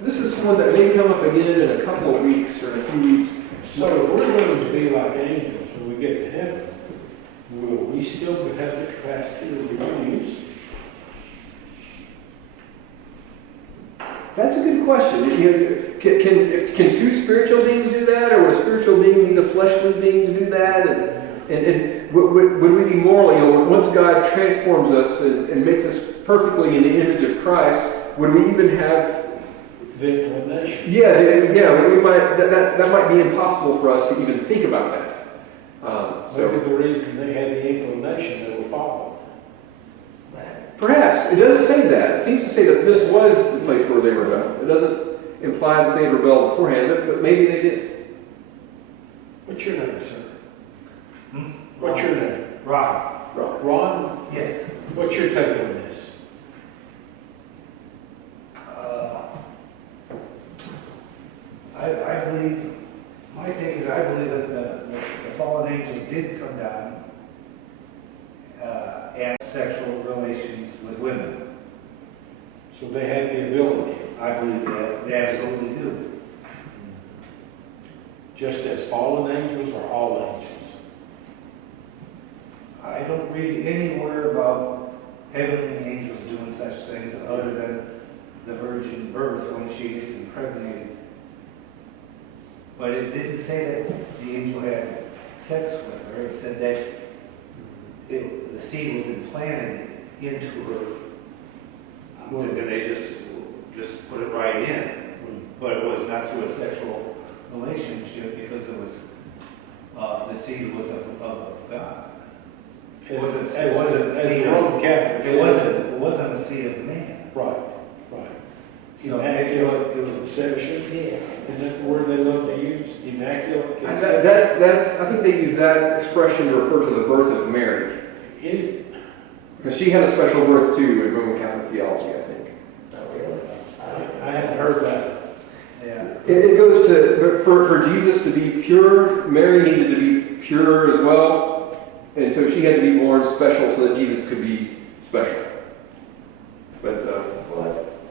this is one that may come up again in a couple of weeks or in a few weeks. So if we're going to be like angels when we get to heaven, will we still have the capacity to reproduce? That's a good question. Can two spiritual beings do that, or would a spiritual being need a fleshly being to do that? And would we be moral? Once God transforms us and makes us perfectly in the image of Christ, would we even have the inclination? Yeah. We might. That might be impossible for us to even think about that. Maybe the reason they had the inclination they were followed. Perhaps. It doesn't say that. It seems to say that this was the place where they rebelled. It doesn't imply that they had rebelled beforehand, but maybe they did. What's your name, sir? What's your name? Ron. Ron? Yes. What's your take on this? I believe, my take is I believe that the fallen angels did come down and have sexual relations with women. So they had the ability, I believe that they absolutely do. just as fallen angels or all angels? I don't read anywhere about heavenly angels doing such things other than the virgin birth when she gets impregnated. But it didn't say that the angel had sex with her. It said that the seed was implanted into her. And they just put it right in. But it was not through a sexual relationship because it was the seed was of God. It wasn't a seed of man. Right. So Immaculate it was conception. Yeah. Isn't that the word they love to use? Immaculate And conception. I think they use that expression to refer to the birth of Mary. Because she had a special birth too in Roman Catholic theology, I think. Oh, really? I hadn't heard that. Yeah. It goes to, for Jesus to be pure, Mary needed to be pure as well. And so she had to be born special so that Jesus could be special. But,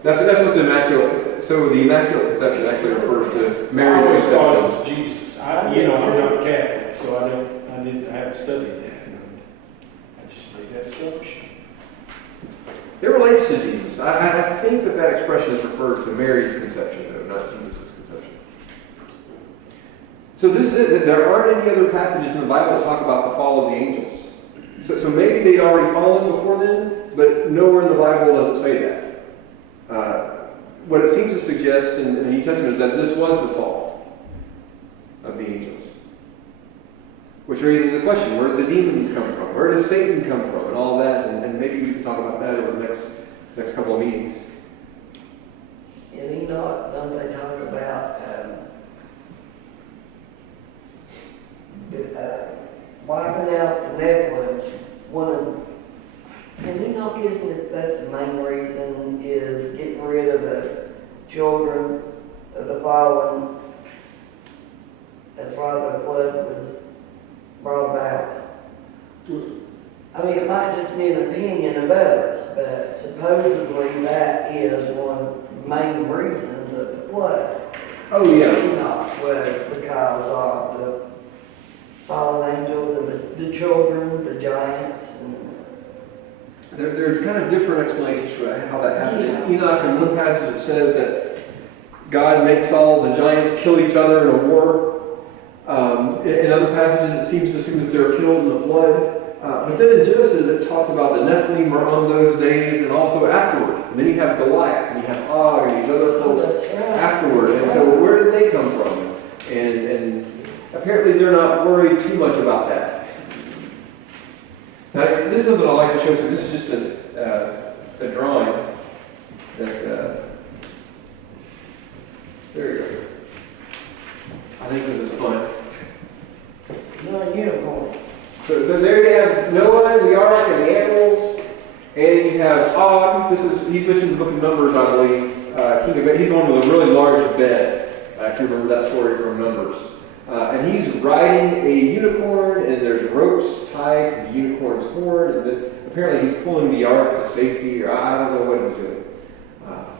That's what the Immaculate, so the Immaculate Conception actually refers to I Mary's always thought it conception. was Jesus. I'm not Catholic, so I haven't studied that. I just made that assumption. It relates to Jesus. I think that expression is referred to Mary's conception, though, not Jesus' conception. So this is it. There aren't any other passages in the Bible that talk about the fall of the angels. So maybe they'd already fallen before then, but nowhere in the Bible does it say that. What it seems to suggest in the New Testament is that this was the fall of the angels. Which raises the question, where do the demons come from? Where does Satan come from? And all that, and maybe we can talk about that over the next couple of meetings. In Enoch, don't they talk about wiping out the Nephilim? And Enoch, isn't it, that's the main reason, is getting rid of the children of the fallen. That's why the flood was brought about. I mean, it might just be an opinion of others, but supposedly that is one of the main reasons of the flood. Oh, yeah. Enoch was because of the fallen angels and the children, the giants. And There's kind of different explanations for how that happened. Yeah. In Enoch, in one passage, it says that God makes all the giants kill each other in a war. In other passages, it seems to assume that they were killed in the flood. But then in Genesis, it talks about the Nephilim were on those days and also afterward. And then you have Goliath, and you have Og, and these other folks afterward. And so where did they come from? And apparently they're not worried too much about that. Now, this is something I'd like to show. So this is just a drawing that, there you go. I think this is fun. not a unicorn. So there you have Noah, the ark, and the animals, and you have Og. He's mentioned in the book of Numbers, I believe. He's the one with a really large bed, if you remember that story from Numbers. And he's riding a unicorn, and there's ropes tied to the unicorn's horn, and then apparently he's pulling the ark to safety, or I don't know what he's doing.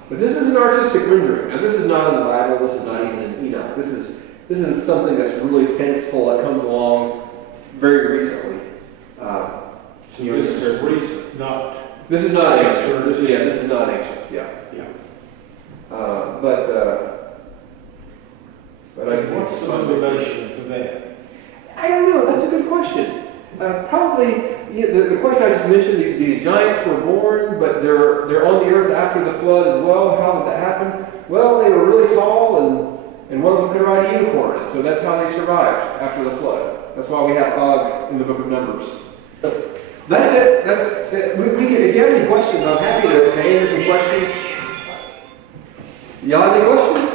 But this is an artistic rendering. Now, this is not in the Bible. This is not even in Enoch. This is something that's really fanciful that comes along very recently. So this is recent, not... This is not ancient. This is not ancient. Yeah. Yeah. But I just What's the motivation for that? I don't know. That's a good question. Probably the question I just mentioned. These giants were born, but they're on the earth after the flood as well. How did that happen? Well, they were really tall, and one of them could ride a unicorn, and so that's how they survived after the flood. That's why we have Og in the book of Numbers. That's it. We can, if you have any questions, I'm happy to answer some questions. Y'all have any questions?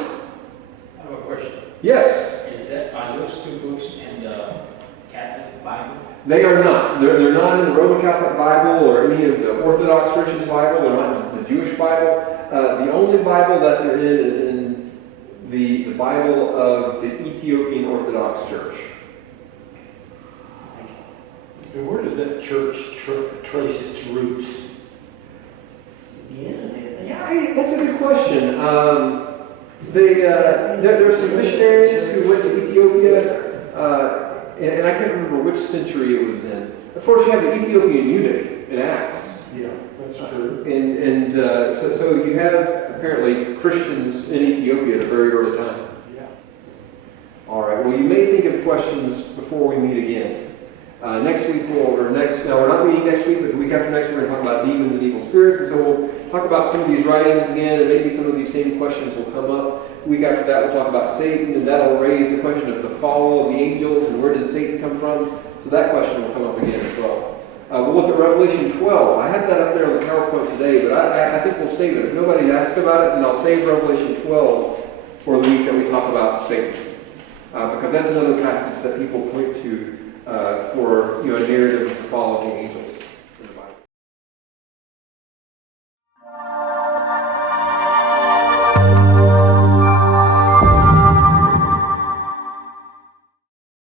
I have a question. Yes. Are those two books in the Catholic Bible? They are not. They're not in the Roman Catholic Bible or any of the Orthodox Christians' Bible. They're not in the Jewish Bible. The only Bible that they're in is in the Bible of the Ethiopian Orthodox Church. And where does that church trace its roots? Yeah, that's a good question. There are some missionaries who went to Ethiopia, and I can't remember which century it was in. Of course, you have the Ethiopian eunuch in Acts. Yeah, that's true. And so you have apparently Christians in Ethiopia at a very early time. Yeah. All right. Well, you may think of questions before we meet again. Next week now we're not meeting next week, but the week after next we're going to talk about demons and evil spirits, and so we'll talk about some of these writings again, and maybe some of these same questions will come up. The week after that we'll talk about Satan, and that'll raise the question of the fall of the angels and where did Satan come from. So that question will come up again as well. We'll look at Revelation 12. I had that up there on the PowerPoint today, but I think we'll save it. If nobody's asked about it, then I'll save Revelation 12 for the week that we talk about Satan, because that's another passage that people point to for a narrative of the fall of the angels.